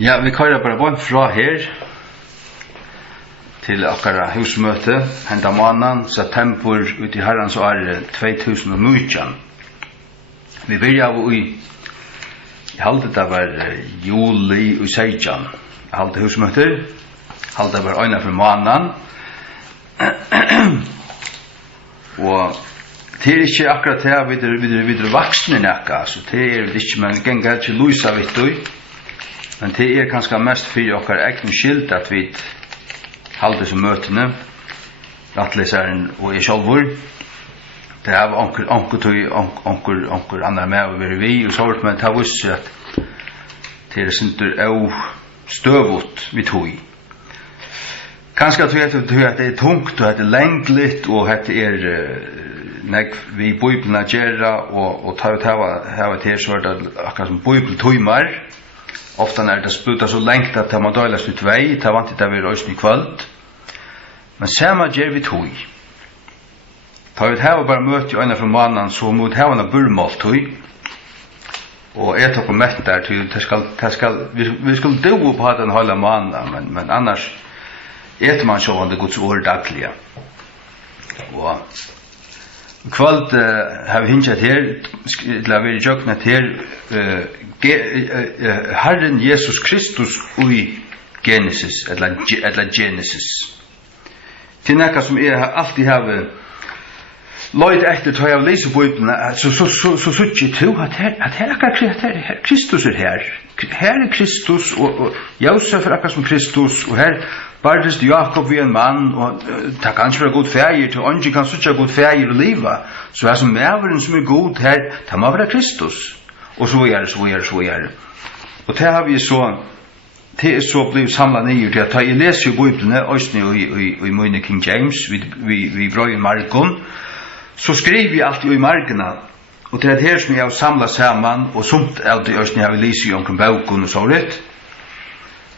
Ja, vi kører bare bort fra her til akkurat husmøte, henda måneden, september, ut i herrens år 2019. Vi begynner i halde det var juli og 16. Halde husmøter, halde det var øyne for måneden. Og det ikke akkurat det vi vaksne nekka, så det det ikke, men gengar ikke lysa vidt. Men det kanskje mest for okkar egen skilt at vi halde som møtene, rattleseren og jeg sjálfur. Det har onkur andre med å være vi og sånt, men det har vist at det sinter av støvot vi tog. Kanskje at det tungt og det lengtligt og det nek vi bøybelna gjerra og ta ut hava til så akkurat som bøybeltøymar. Ofta det sprutar så lengt at det må døylas ut vei, det vant det vi røysen i kvöld. Men sama gjer vi tøy. Ta ut hava bare møte i øyne fra mannen, så mot hava burmål tøy. Og jeg tok på mett der, vi skulle do på den halva mannen, men annars etter man sjående Guds ord dagliga. Og kvöld har vi hinsett her, til å være jøknet her, Herren Jesus Kristus i Genesis, eller Genesis. Til nekka som jeg alltid har løyd etter til å lese Bibelen, så sutt jeg til at her akkurat Kristus her. Her Kristus, og Josef akkurat som Kristus, og her barðist Jakob vi en mann, og det kan ikke være god feir, til ånden kan suttja god feir og liva. Så her som mæveren som god her, det må være Kristus. Og så er det. Og det har vi så blivit samlet nye til at jeg leser jo Bibelene, også i mine King James, vi brøy i margen, så skriver vi alltid i margena, og det her som jeg har samlet sammen, og somt av det også jeg har leser i omkring bøkken og så rett,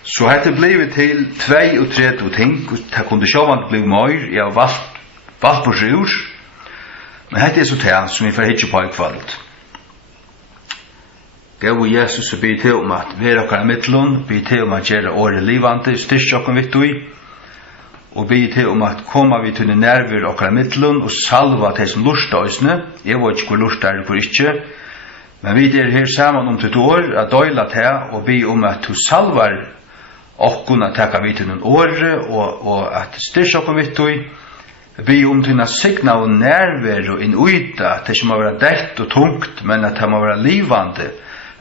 så har det blivit til 32 ting, og det kunne sjåvand bli mer, jeg har valgt på sjur, men dette er så det som vi får hitje på i kveld. Gau Jesus be til om at vera okkar mittlun, be til om at gjera året livande, styrst okkar vittu i, og be til om at koma vi til nerver okkar mittlun, og salva til som lursta oisne, jeg vet ikke hvor lursta er hvor ikke, men vi er her saman om til år, at døyla til, og be om at du salvar okkar at teka vi til noen året, og at styrst okkar vittu i, be om til signa og nerver og inuita, at det ikke må være delt og tungt, men at det må være livande,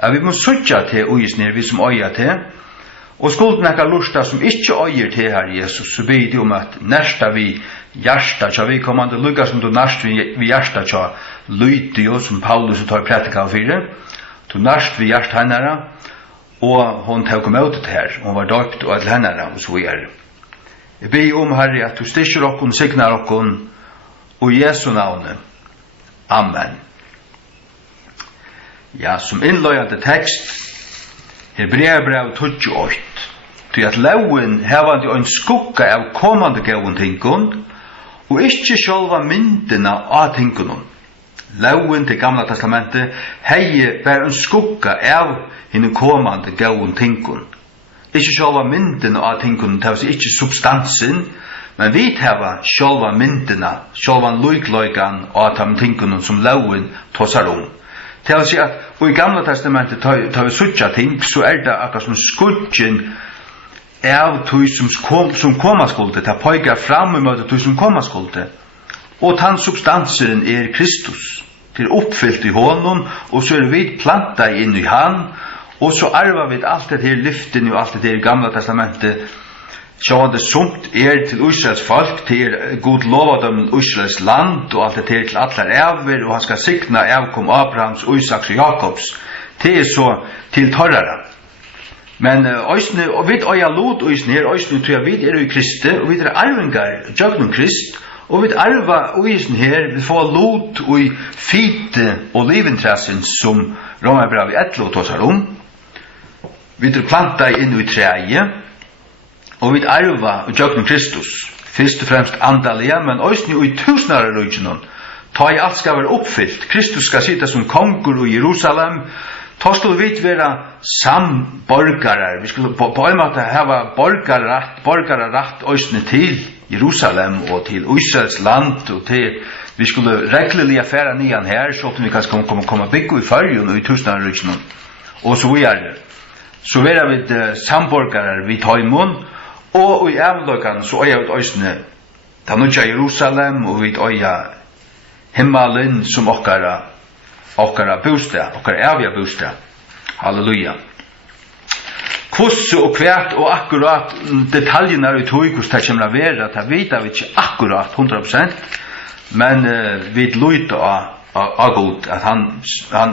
at vi må søtja til uisnir, vi som øya til, og skulden ekka lusta som ikkje øyer til her, Jesus, så bid om at nærsta vi hjärsta, tja vi kommande lukka som du nærst vi hjärsta, tja lyti jo, som Paulus tar prætika av fire, du nærst vi hjärsta hennara, og hon tok om ut her, hon var døpt og til hennara, og så er. Jeg bid om, Herre, at du styrker okkon, signar okkon, og Jesu navne. Amen. Ja, som innløyende tekst, Hebreabrev 28, til at lauen hevande en skugga av kommande gavun tingun, og ikkje sjálva myndina av tingunum. Lauen til Gamla testamentet hei var en skugga av henne kommande gavun tingun. Ikkje sjálva myndina av tingunum, det var ikkje substansen, men vi heva sjálva myndina, sjálva luikløygan av tam tingunum som lauen tossar Det vil si at i Gamla testamentet tar vi suttja ting, så det akkurat som skudgen av tog som koma skulde, det pøygar fram i møte tog som koma skulde. Og den substansen Kristus, til oppfyllt i hånden, og så vi planta inn i han, og så arvar vi alt det her lyften og alt det her i Gamla testamentet, sjående sumt til Israels folk, til god lovadom Israels land, og alt det til atler æver, og han skal sikna avkom Abrahams, Isaks og Jakobs, til så til torrara. Men òsne, og vi øya lot òsne her, òsne tror jeg vi i Kristi, og vi arvingar, jøgnum Krist, og vi arva òsne her, vi får lot og i fite og livintressen som Romerbrev 11 tåsar vi planta inn i treie, og vi arva og jøgnum Kristus, først og fremst andalige, men òsne i tusenare rujnum, ta i alt skal være oppfyllt. Kristus skal sitta som kongur i Jerusalem, Då skulle vi vara samborgare. Vi skulle på en måte ha borgararätt östne till Jerusalem och till Israels land och till vi skulle regelliga färra nian här så att vi kan komma bygga i färgen och i tusenarrycken och så vidare. Så vara vi samborgare vid Taimon och i avlagan så är jag östne ta nutja Jerusalem och vid öja himmelen som okkara bostad, okkara eviga bostad. Halleluja. Kvoss och kvärt och akkurat detaljerna i tog det kommer att vara, det vet vi inte akkurat 100%, men vi lutar av god att han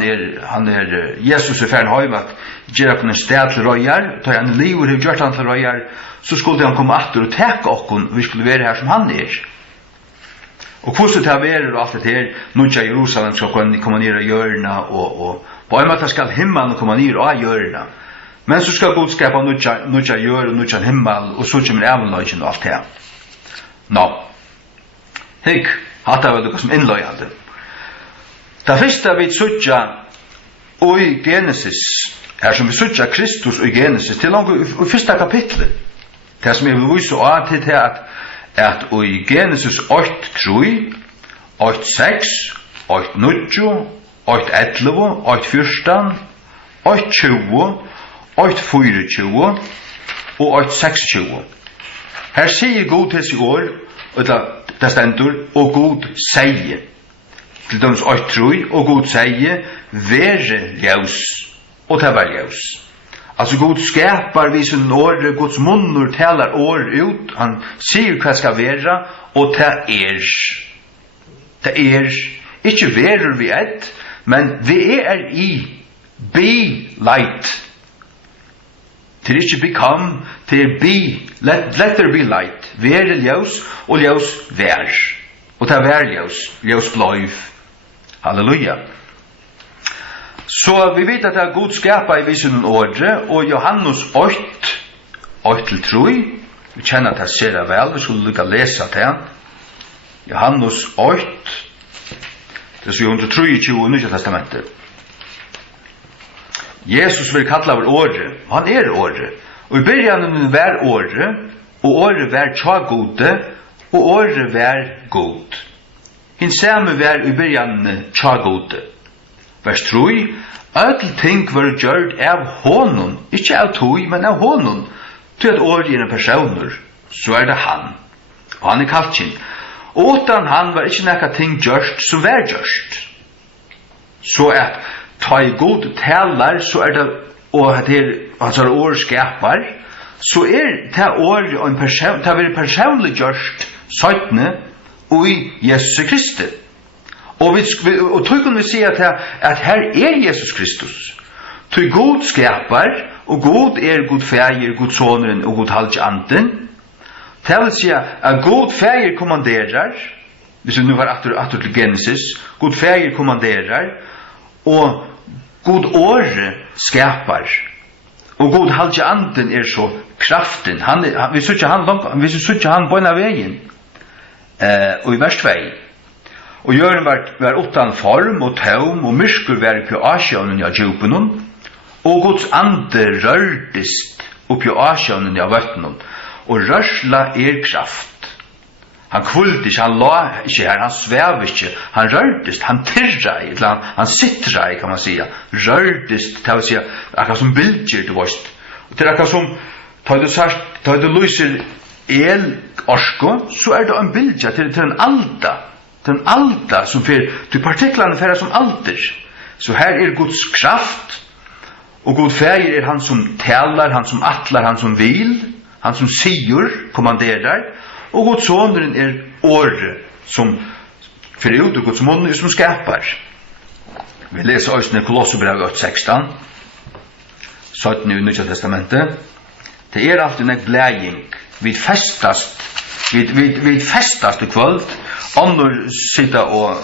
är Jesus är färdig höjv att göra på en stad till röjar, ta en liv och gjort han till röjar, så skulle han komma efter och täcka och vi skulle vara här som han är. Och kvoss det här är och allt det här, nutja Jerusalem ska komma ner och görna och på en måte ska himmelen komma ner och görna. Men så ska Gud skapa nutja gör och nutja himmel och så kommer ävenlöjken och allt det här. Nå. Hygg, hatta var det som inlöjande. Det första vi sutja och i Genesis, här som vi sutja Kristus och i Genesis till och första kapitlet. Det som jag vill visa av till det att i Genesis 8:3, 8:6, 8:9, 8:11, 8:14, 8:20, 8:24 och 8:26. Her sier God til seg år, og det stendur, og God sier, til døms 8:3, og God sier, være ljus, og det var ljus. Altså God skapar vi sin år, Guds munnur talar år ut, han sier hva skal være, og det er. Det er, ikke verer vi ett, men vi er i, be light. Til ikke become, til be, let there be light. Være ljus, og ljus vær. Og det vær ljus bløyv. Halleluja. Så vi vet at det er god skapa i visen ordre, og Johannes 8:3, vi kjenner at det ser vel, vi skulle lukka lesa det. Johannes 8, det er 723 i Nya Testamentet. Jesus vil kalla over åre, han er åre. Og i byrjan var åre, og åre var tja gode, og åre var god. Hinn samme var i byrjan tja gode. Vers 3, öll ting var gjørd av honom, ikke av tog, men av honom, til at åre er en personer, så er det han. Og han er kaltkin. Og utan han var ikke nekka ting gjørst, så var gjørst. Så at ta i god talar, så er det, og det er, altså år skapar, så er det år en person, det er personlig gjørst, søytne, og i Jesus Kristi. Og tog kunne vi si at her er Jesus Kristus. Tog god skapar, og god er god feir, god sonren og god halvtjanden. Det vil si at god feir kommanderar, hvis vi nu var atter til Genesis, god feir kommanderar, og god åre skapar. Og god halvtjanden er så kraften. Vi sutja han på en av veien. Og i vers 2. Og jøren var utan form og taum, og myrskur var på asjonen av djupenon, og Guds ande rørdist oppi asjonen av vøttenon, og rørsla er kraft. Han kvulde ikke, han la ikke her, han svev ikke, han rørdist, han tyrrei, han sittrei, kan man säga. Rørdist, det vil si, akkurat som bildjer, du veist. Og til akkurat som, ta du lyser el-orsko, så er det en bildja til en alda. Til en alda som fyrir, til partiklene fyrir som alder. Så her er Guds kraft, og God feir er han som talar, han som atlar, han som vil, han som sier, kommanderar, og Guds sonren er åre som fyrir ut, og Guds munn er som skapar. Vi leser også i Kolosserbrevet 8:16, 17 i Nya Testamentet. Det er alltid en glæding. Vi festast i kvöld, annor sitta og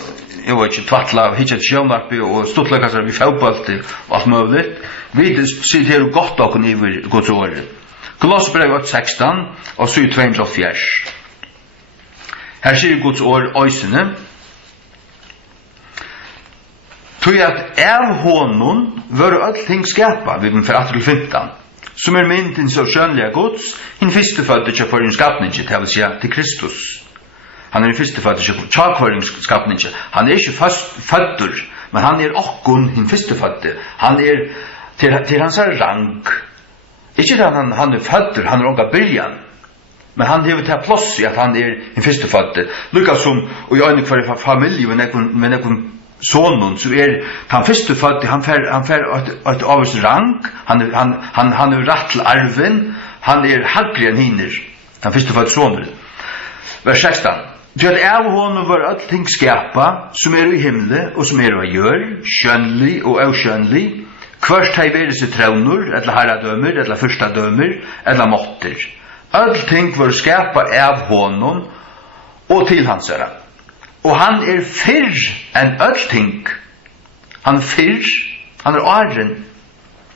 jeg vet ikke, tvattla, hitja til sjøvnarpi og stortlakassar vi fotball og alt mulig. Vi sitter her og godt okken i Guds åre. Kolosserbrevet 8:16 og 7:284. Her sier Guds år øysene. Tog at av honom var allting skapa, vi får att till 15. Som mynden så skönliga gods, hin fyrstefödde till för en skapninge, det vill säga till Kristus. Han den fyrstefödde till för en skapninge. Han inte födder, men han okkon hin fyrstefödde. Han till hans rank. Inte att han födder, han onka början. Men han hever till plats i att han hin fyrstefödde. Lukka som, och jag är kvar familj, men ekon sonen så han fyrstefödde, han fär ett avs rank, han rätt till arven, han haggre än hinner. Han fyrstefödde sonen. Vers 16. Så att av honom var allting skapa som i himle och som i jord, skönlig och oskönlig, kvörst hei vere sig trönor, eller herradömer, eller första dömer, eller måtter. Allting var skapa av honom och till hans ära. Og han fyrr enn allting. Han fyrr, han åren.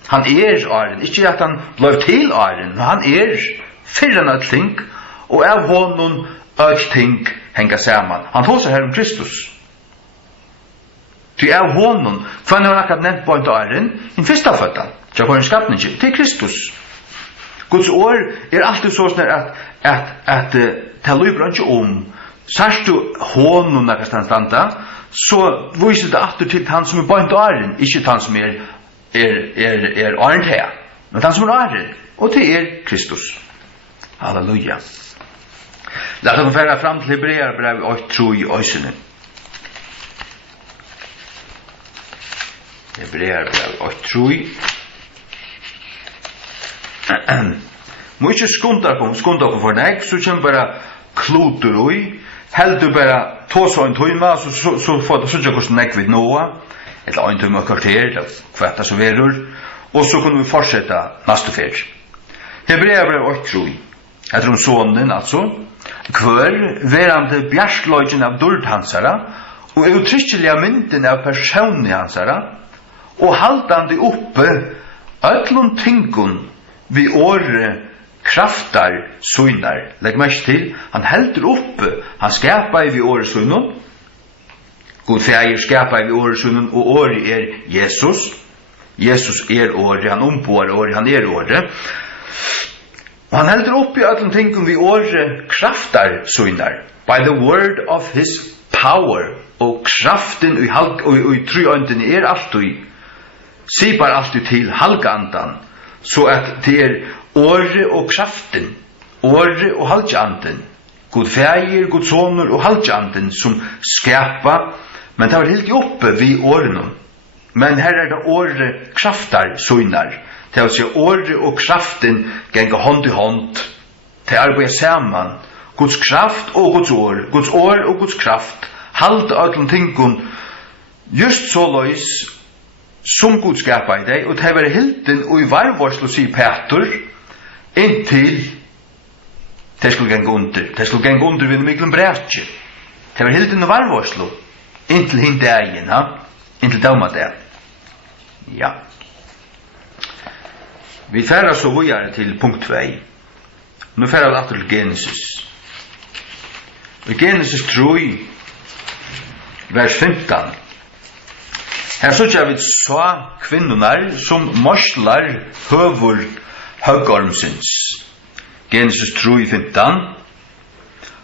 Han åren. Ikke at han blev til åren, men han fyrr enn allting. Og av honom allting henga saman. Han tog seg her om Kristus. Til av honom, for han har akkurat nevnt på en åren, en fyrsta fødda, til for en skapning, til Kristus. Guds år alltid så sånn at det lyber ikke om. Särskilt du honom när kan stanna så visar det att till han som på inte åren, inte han som åren här, men han som åren och till Kristus. Halleluja. Låt oss föra fram till Hebreerbrevet 8 i ösnen. Hebreerbrevet 8. Mycket skundar för dig så känner bara kloter och helt du bara ta så en timme så får det så jag kost näck vid Noah eller en timme kvarter eller kvarta så verur och så kan vi fortsätta nästa färd. Hebreerbrevet 8. Jag tror sonen alltså kvar verande bjärstlöjden av duld hansara och uttryckliga mynden av personen hansara och haltande uppe ötlun tingun vi åre kraftar synar. Lägg märke till, han helter uppe, han skapar i året synon. God färger skapar i året synon, och året Jesus. Jesus året, han ompår året, han året. Och han helter uppe i öllum tingum vi året kraftar synar. By the word of his power. Och kraften i tröjanden alltid, sipar alltid till halkandan. Så att det åre og kraften, åre og halvtjanten, god fægir, god soner og halvtjanten som skapa, men det var helt oppe vi årene. Men her det åre kraftar synar, det vil si åre og kraften genga hånd i hånd, til arbeid saman, Guds kraft og Guds år og Guds kraft, halt öllum tingun, just så lois, som Gud skapa i deg, og det var hilden og i varvarslo sier Peter, inntil det skulle genge under. Det skulle genge under ved Miklum Brætje. Det var hilden og varvarslo, inntil hin dagen, inntil dauma dag. Ja. Vi færa så vujare til punkt 2. Nu færa vi atter til Genesis. I Genesis 3, vers 15, her så vi så kvinnunar som morslar høvur høgormsins. Genesis 3:15.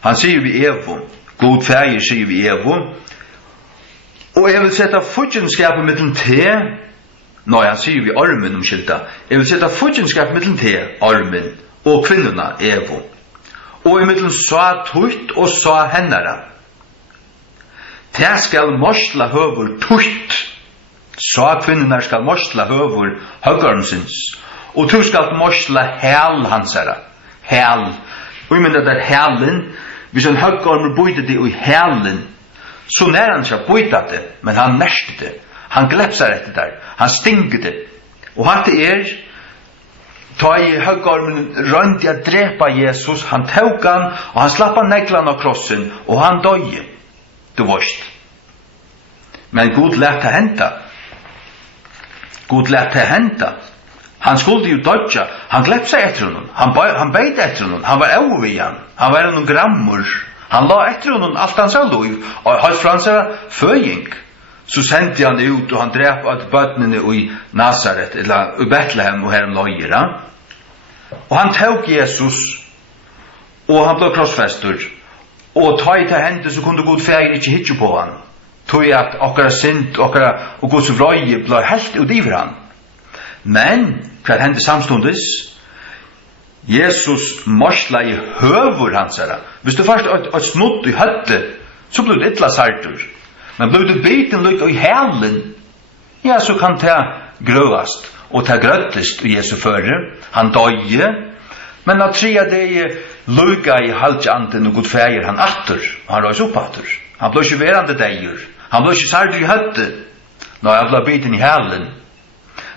Han sier vi Evo, god fægir sier vi Evo, og jeg vil sette futjenskapet mellom te, han sier vi armen omskylda, jeg vil sette futjenskapet mellom te, armen, og kvinnuna Evo, og i mellom så tutt og så hennara. Te skal morsla høvur tutt, så kvinnorna skal morsla høvur høgormsins, og tu skal morsla hæl hansara. Hæl. Og jeg mener det hælen, hvis en høgormer bøyde det i hælen, så nær han ikke bøyde det, men han merste det. Han glepsar etter der. Han stinger det. Og hatt det ta i høgormen rønt å drepa Jesus, han tåg han, og han slapp han neglan av krossen, og han døye. Du vorst. Men Gud lät det hända. God lät det hända. Han skulle ju dodja. Han gläpp sig efter honom. Han beit efter honom. Han var övervigan. Han var en grammor. Han la efter honom allt han sa liv. Och hans fransara föjing. så sendte han ut og han drep at bøtnene i Nazaret, eller i Bethlehem og her om Løyera. Og han tok Jesus, og han ble krossfester, og ta i til hende så kunne god feir ikke hitje på han. Tog at okkara synd, og Guds vrøye ble helt ut iver han. Men, hva hende samstundes? Jesus morsla i høvur hans herra. Hvis du først har snudd i høtte, så blir det ytla sartur. Men blir du biten lukk i hælen, ja, så kan det grøvast, og det grøttest i Jesu føre. Han døye, men at trea det lukka i halvtjanten og god feir han atter, og han røys opp atter. Han ble ikke verande deir. Han ble ikke sartur i høtte, når han ble biten i hælen.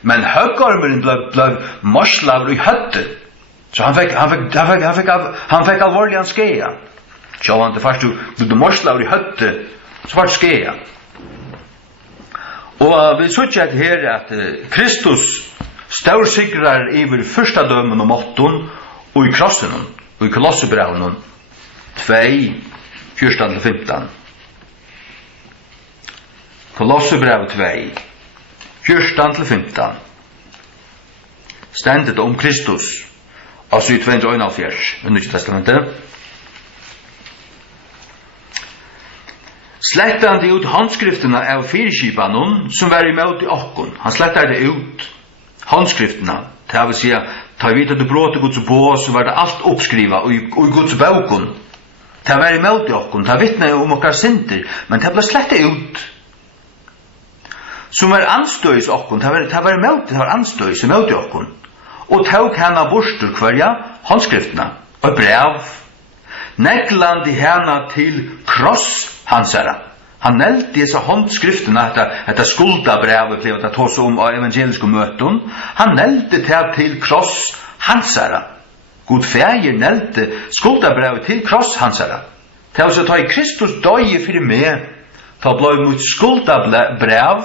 Men høgormeren ble morslaver i høtte, så han fikk alvorlig han skeia. Så han det først du morslaver i høtte, så var det skeia. Og vi så ikke her at Kristus størsikrar iver første dømen og måtten og i krossen og i Kolossebrevnen 2, 14-15. Kolossebrev 2, 14-15. Stendet om Kristus, altså i 271 i Nye Testamentet. Slettar han det ut håndskriftene av fyrskipanen som var imot i okkon. Han slettar det ut håndskriftene. Det vil si, ta vidt at du bråte Guds bå, så var det alt oppskriva og i Guds bøkon. Det var imot i okkon. Det vittne om okkar synder, men det ble slettet ut. Som var anstøys okkon. Det var anstøys imot i okkon. Og tok henne borster hverja håndskriftene og brev. Neglandi henne til kross hansara. Han nelti disse håndskriftene etter skuldabrevet ble det tås om av evangeliske møten. Han nelti det til kross hansara. God feir nelti skuldabrevet til kross hansara. Det er også ta i Kristus døye for meg. Ta blå mot skuldabrev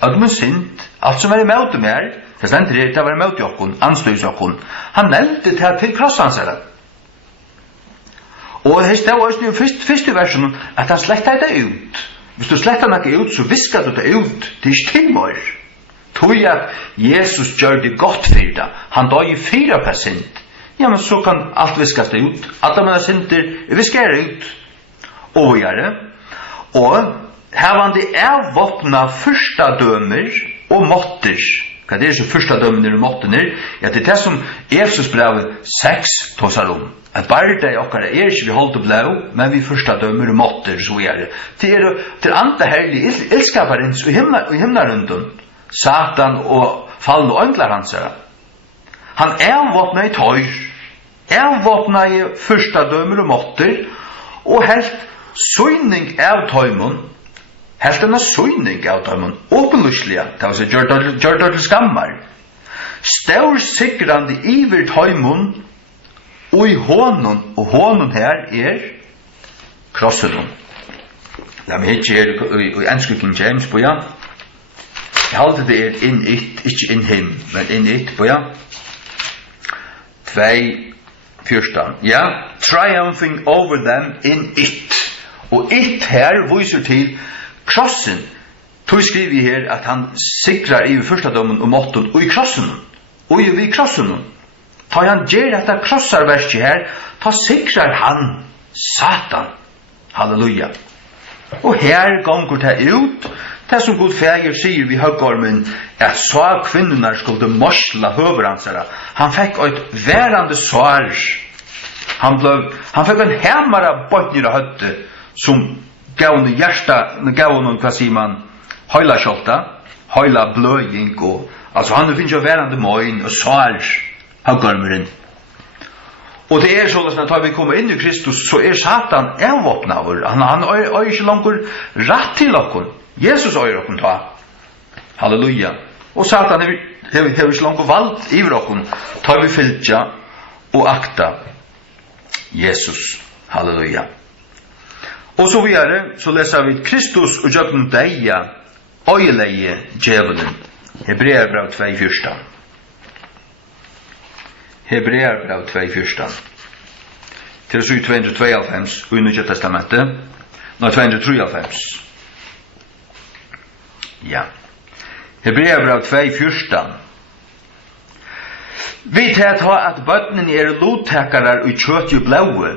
av min synd. Alt som er imot meg. Det stender det var imot jokken, anstøys jokken. Han nelti det til kross hansara. Og det var også i første versen at han sletta det ut. Hvis du sletta noe ut, så viskar du det ut. Det er ikke tilmår. Tog at Jesus gjør det godt for det. Han døg i 4%. Ja, men så kan alt viskas det ut. Alle mine synder viskar det ut. Og gjør det. Og her var det avvåpna første dømer og måtter. Hva det så første dømmer og måtter? Ja, det er det som Efesos brev 6 tåsar om. At bare det okkar ikke vi holdt blå, men vi første dømmer og måtter, så er det. Til andre herlig ilskaparens og himnarunden, Satan og fallen og ønglar hans. Han avvåpna i tøyr, avvåpna i første dømmer og måtter, og helt søgning av tøymon, helt denne søgning av tøymon, åpenlyslige, det vil si gjør det til skammar, staur sikrande iver tøymon, og i hånden her krossen. La meg ikke i enske King James på ja. Jeg halte det in it, ikke in him, men in it på ja. 2:14. Ja, triumphing over them in it. Og it her viser til krossen. Tog skriver vi her at han sikrar i første dommen og måtten og i krossen. Og i krossen. Ta han gjer dette krossarverket her, ta sikrar han Satan. Halleluja. Og her gonger det ut, det som god feir sier vi høggormen, at så kvinnerna skulle morsla høveransara. Han fikk et verande svar. Han fikk en hemmara bøtnir av høtte, som gav henne hjärsta, gav henne, hva sier man, høyla kjolta, høyla bløying, og altså han finnes jo verande møyn og svar høggormeren. Og det er sånn at når vi kommer inn i Kristus, så er Satan avvåpnaver. Han er ikke langt rett til okken. Jesus er okken ta. Halleluja. Og Satan har ikke langt valgt i okken. Ta vi fyltja og akta Jesus. Halleluja. Og så videre, så leser vi Kristus og jøkken deia, øyeleie djevelen. Hebreerbrev 2:14. Hebreerbrev 2:14. Til så 292 i Nye Testamentet. Nå 293. Ja. Hebreerbrev 2:14. Vi tar at bøttene lottakarar og kjøtt i blaue.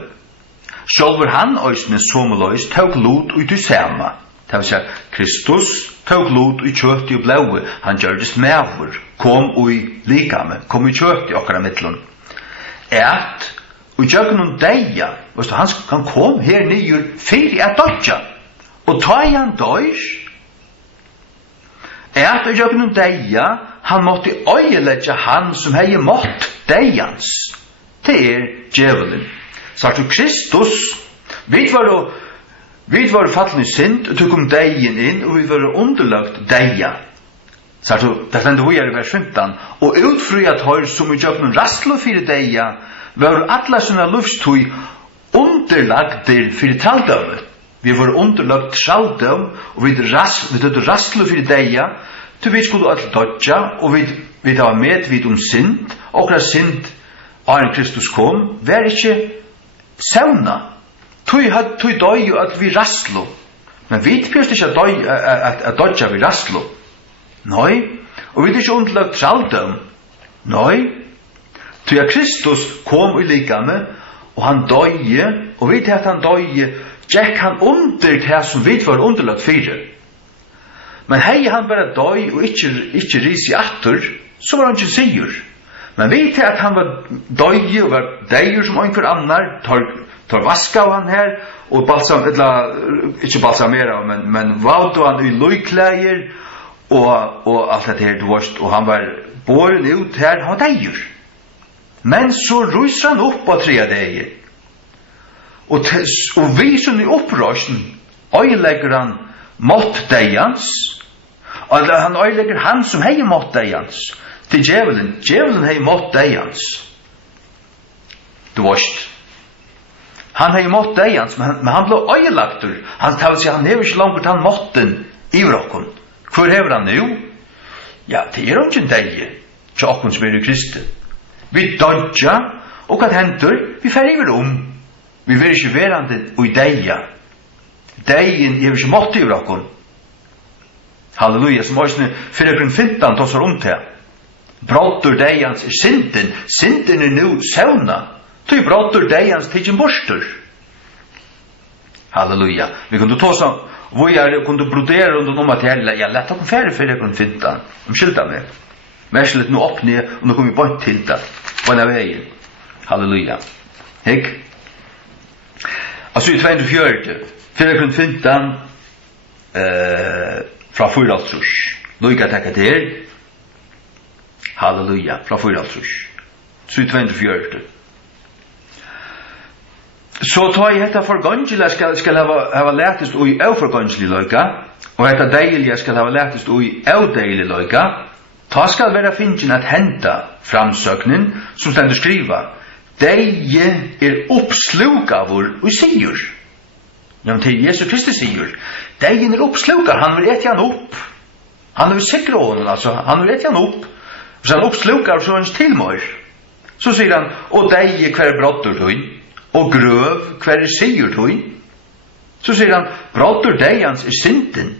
Sjálfur han òsne somuløys tåg lot ut i sama. Det vil si Kristus tåg lot i kjøtt i blaue. Han gjørdes mevur, kom i likame, kom i kjøtt i okkara mittlun. Og jøgnun deia, han kom her nyer fyrir at dodja. Og ta i han døys, og jøgnun deia, han måtte øyeledja han som hei mått deians. Det djevelen. Så Kristus, vi var fallen i synd, og tok deien inn, og vi var underlagt deia. Så det fende vi i vers 15. Og utfri at høyr som vi jøgnun rastlo fyrir deia, var alla sina lufstui underlagdir fyrir traldømme. Vi var underlagt traldøm, og vi hadde rastlo fyrir deia, til vi skulle alt dodja, og vi var med vid synd, okra synd, Arne Kristus kom, var ikkje sauna. Tui døy jo at vi rastlo. Men vi pjøst ikkje at dodja vi rastlo. Nei, og vi ikkje underlagt traldøm. Nei, tui at Kristus kom i likame, og han døye, og vi til at han døye, gikk han under det som vi var underlagt fyrir. Men hei han bare døy og ikkje ris i atter, så var han ikke sigur. Men vi til at han var døy og var deier som einhver annar, tar vaska av han her, og ikkje balsamera, men valgte han i løykleier, og alt det her, og han var båren ut her, han var deier. Men så ryser han opp av 3 deier. Og vi som i opprørsen, øyelegger han mått deians, og han øyelegger han som hei mått deians, til djevelen hei mått deians. Du varst. Han hei mått deians, men han ble øyelagter. Han tar seg, han hever ikke langt han måtten i vrokken. Hvor hever han nu? Ja, det jo ikke en deie, til okken som i Kristi. Vi dodja, og hva hender? Vi fer iver Vi vil ikke verande og deia. Deien hever ikke mått i vrokken. Halleluja, som også Filippin 15 tåsar til. Brottur deians synden. Synden nu sauna. Tui brottur deians tidsin borstur. Halleluja. Vi kunne tåsa, vi kunne brodera under at ja, lett okken færre Filippin 15. Skilta meg. Verslet nu opp ned, og nå kom vi bort til det. På en av veien. Halleluja. Hegg. Altså i 240, Filippin 15, fra 4,5. Lykke takk til her. Halleluja, fra 4,5. Så i 240. Så tar jeg dette forgangelig skal ha lætest og i avforgangelig løyga, og dette deilige skal ha lætest og i avdeilig løyga, ta skal være finnjen at henta framsøknen som stender skriva. Deie oppslukavur og sigur. Ja, men til Jesus Kristus sigur. Deien oppslukar, han vil etje han opp. Han vil sikre honom, altså. Han vil etje han opp. Hvis han oppslukar, så er hans tilmør. Så sier han, og deie hver brottur tøy, og grøv hver sigur tøy. Så sier han, brottur deians synden,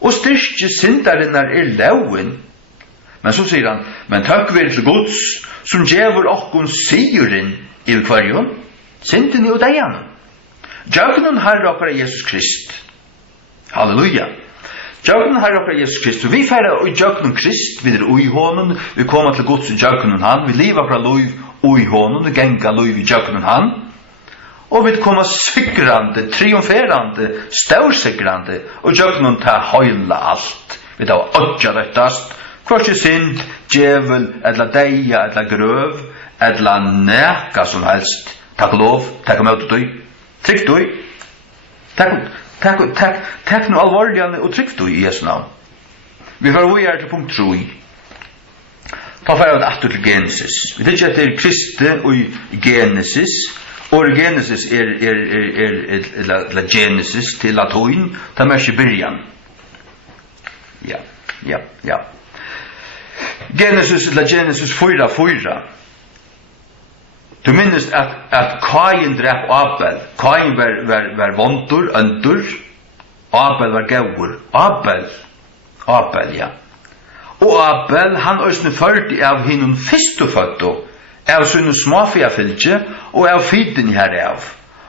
og styrke syndarinnar lauen. Men så sier han, men takk vil til Guds, som djevur okkun sigurin i kvarjon, synden i og deian. Jøgnen herre okkara Jesus Krist. Halleluja. Jøgnen herre okkara Jesus Krist. Og vi færa i jøgnen Krist, vi ui honom, vi koma til Guds i jøgnen han, vi liva fra loiv ui honom, vi genga loiv i jøgnen han, og vi koma sigrande, triumferande, staursigrande, og jøgnen ta høyla alt. Vi ta åtja rettast, Kvarsi synd, djevel, edla deia, edla grøv, edla neka som helst. Takk lov, takk om du. Trygg du. Takk no alvorligane og trygg du i Jesu navn. Vi får vi til punkt 3. Ta for at atter til Genesis. Vi tenker at det Kristi og Genesis, og Genesis Genesis til latoin, ta mersi byrjan. Ja. Genesis 4:4. Du minnes at Kain drep Abel. Kain var vondur, öndur. Abel var gaur. Abel, ja. Og Abel, han øsne førte av hinnom fyrstoføddo, av sunne småfjafylke, og av fiden her av.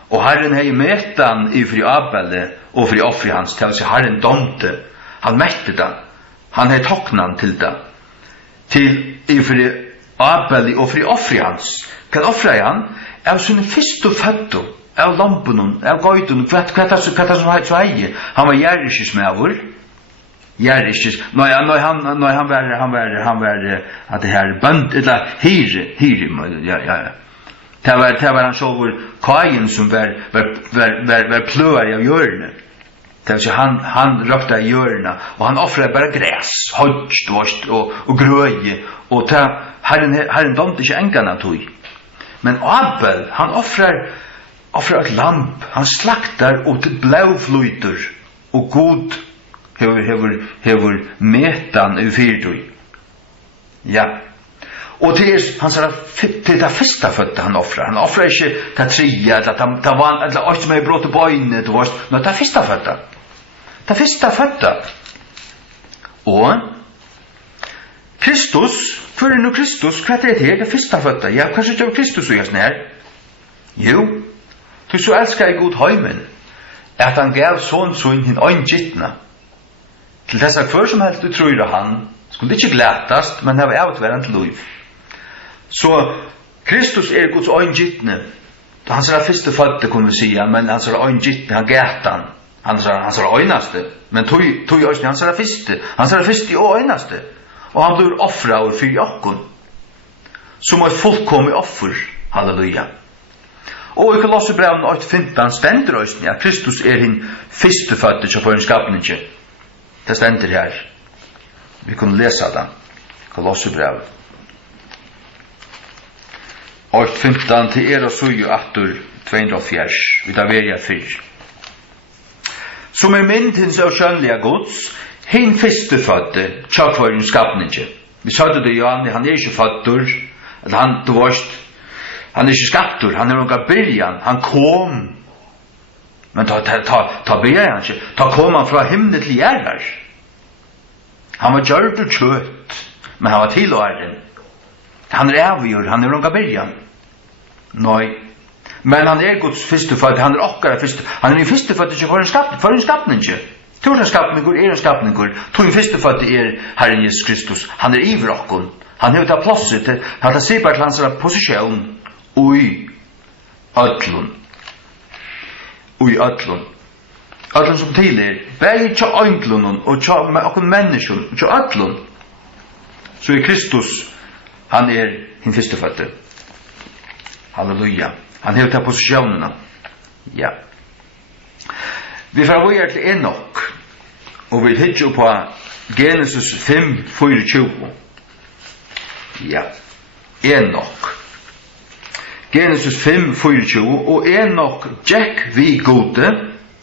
Og Herren hei metan i fri Abel, og fri offri hans, til å si Herren domte, han mette det, han hei toknan til det, til i fri Abel, og fri offri hans. Kan offra han? Av sunne fyrstoføddo, av lampunum, av gautun, hva som hei, han var gjerriskismavur, Nei, han var at det her bønd, eller hyre, ja. Det var han sjål kajen som var pløar av hjørne. Det vil si, han røkta i hjørne, og han offret bare græs, hodst og grøye, og herren domte ikke engan av tog. Men Abel, han offrer et lamp, han slaktar og til blåflyter, og god hever metan i fyrtøy. Ja. Og til han sa til det første fødte han offrer. Han offrer ikke det tria, eller alt som er brått på øynene, men det første fødte. Det første fødte. Og Kristus, hva er nå Kristus? Hva er det her? Det første fødte. Ja, hva er det Kristus og gjør her? Jo, du så elsker jeg god høymen, at han gav sånn hin øyngittene, til dessa hver som helst du tror han skulle ikke glætast, men det var avtverand til liv. Så Kristus er Guds øyngittne. Han ser første fødte, kunne vi si, men han ser øyngittne, han gæt han ser øynaste, men tog øyne, han ser første og øynaste, og han blir offra over fyr okkon, som et fullkomlig offer, halleluja. Og i Kolosserbrevet 8:15 stender øyne, at Kristus er hin første fødte, så får han skapningen. Det stender her. Vi kunne lese det. Kolosserbrevet 8:15 til og suju atur 240. Vi tar verja fyr. Som mynd hins av skjønlige gods, hin fyrstefødte, tjokføren skapninge. Vi sa det Johan, han er ikke fødder, han er ikke skaptur, han er noen byrjan, han kom. Men ta byrjan han ikke, ta kom han fra himne til gjerrar. Han var gjørt og kjøtt, men han var tilåren. Han er avgjør, han er noen byrjan. Nei. Men han er Guds fyrstefødde, han er okkara fyrstefødde, han er fyrstefødde ikke for en skapninge. Tusen skapningur er en skapningur, tusen fyrstefødde er Herren Jesus Kristus, han er iver okkon, han har tatt plosset til, han har sikkert til hans posisjon, ui ödlun. Ödlun som tidligere, begge tja øynglun og tja okkon menneskjun, tja ödlun, så er Kristus, han er hin fyrstefødde. Halleluja. Han har tatt posisjonene. Ja. Vi får våge til Enok, og vi hittar på Genesis 5:24. Ja. Enok. Genesis 5:24, og Enok Jack vi gode,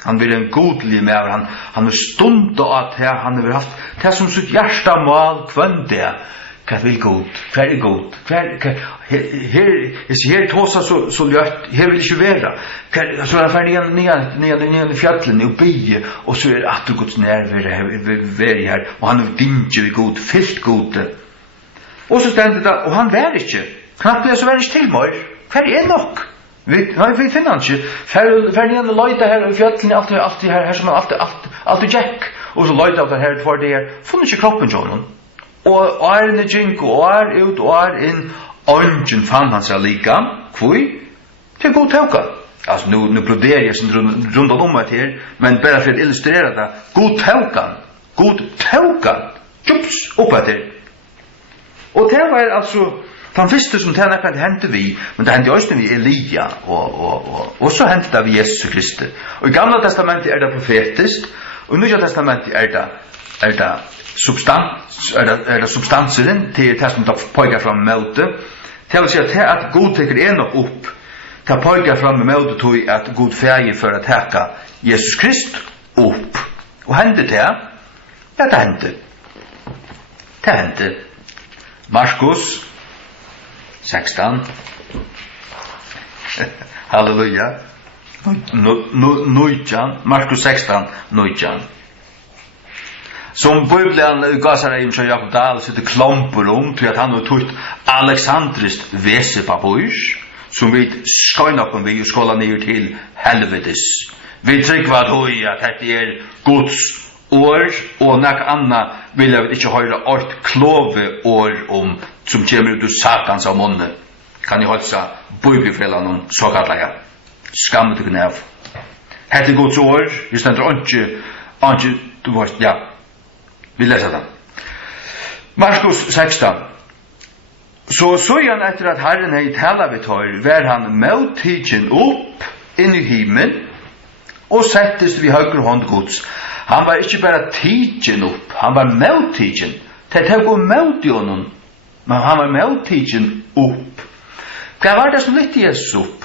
han vil en godlig med, han er stund at her, han har haft det som sitt hjärsta mal kvönde. Hva vil god? Hva er god? Her tåsa så løtt, her vil ikke være. Så er han ferdig ned i fjallene og bygge, og så er at Guds nærvære her, og han er dinge ved god, fyllt gode. Og så stender det, og han vær ikke. Knapt det, så vær ikke til meg. Hva er nok? Vi finner han ikke. Ferdig ned og løyta her i fjallene, alltid her som han alltid jack. Og så løyta av det her, for det her, funnet ikke kroppen til honom. Og årene gikk, og år ut, og år inn, ånden fann han seg lika. Kvoi? Til god tauka. Altså, nu broderer jeg sin rundt om et her, men bare for å illustrere det. God tauka. Jups, oppa til. Og det var altså, den første som det nekket hendte vi, men det hendte også vi Elia, og så hendte det vi Jesus Kristi. Og i Gamla testamentet er det profetisk, og i Nya testamentet er det substanseren til det som pågår fram med møte. Det vil si at God tekker en opp, det pågår fram med møte til at God ferie for å teka Jesus Krist opp. Og hendte det? Ja, det hendte. Det hendte. Markus 16. Halleluja. Markus 16, 9. Som Bibelen gasar i Msjö Jakob Dahl sitter klomper till att han har tagit Alexandrist Vesepapus som vi skojnar vi och skålar ner till helvetes. Vi trycker vad höj att det Guds år och något annat vill jag inte höra ett klove år om som kommer ut ur satans av munnen. Kan ni hälsa bibelfällan så kallade skam till knäv. Hette Guds år, vi ständer inte du vet, ja. Vi läser den. Markus 16. Så han efter att Herren hade talat vid tar, var han mottidgen upp in i himlen och sättes vid höger hand Guds. Han var inte bara tidgen upp, han var mottidgen. Det tog emot i honom, men han var mottidgen upp. Vad var det som lite Jesus upp?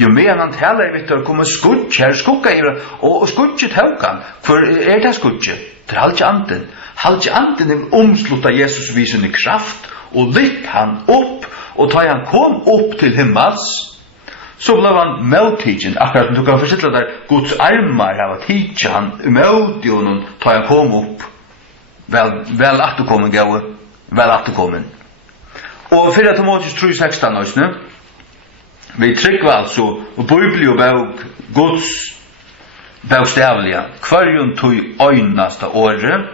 Jo mer han talar vid tar kommer skugga i och skugget tog han. För det skugget? Det halvt anden. Halvt anden är omslutta Jesus visen i kraft och lyft han upp och tar han kom upp till himmels så blev han mottidgen akkurat du kan förstå där Guds armar har tidgen han emot i honom tar han kom upp väl att du kommer gå väl att du kommer och 4 Timoteus 3:16 nu vi trycker alltså och bibelbok Guds bokstavliga kvarjon tog øynaste året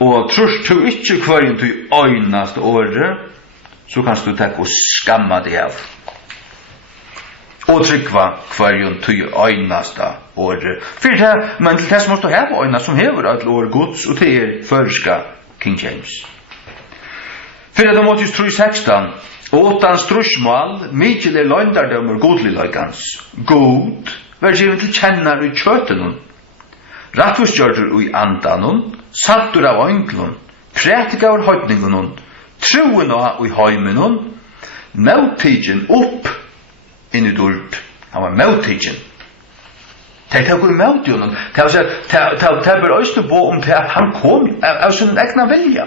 og trus du ikke kvarjon tog øynaste året så kan du ta og skamma deg av og trykva kvarjon tog øynaste året for det, men til det som måste ha øyna som hever et år Guds og til førska King James 4 Timoteus 3:16 Åtans trusmål, mykje løgndardømmer godlighøykans. God, vær givet til kjennar i kjøtenen. Rattfustgjørter i andanen, sattur av øynklun, prætika av høytningen, troen av i høymenen, mottidgen opp inn i dulp. Han var mottidgen. Det tar gå imot honom. Det bør øyne på om til at han kom av sin egna vilja.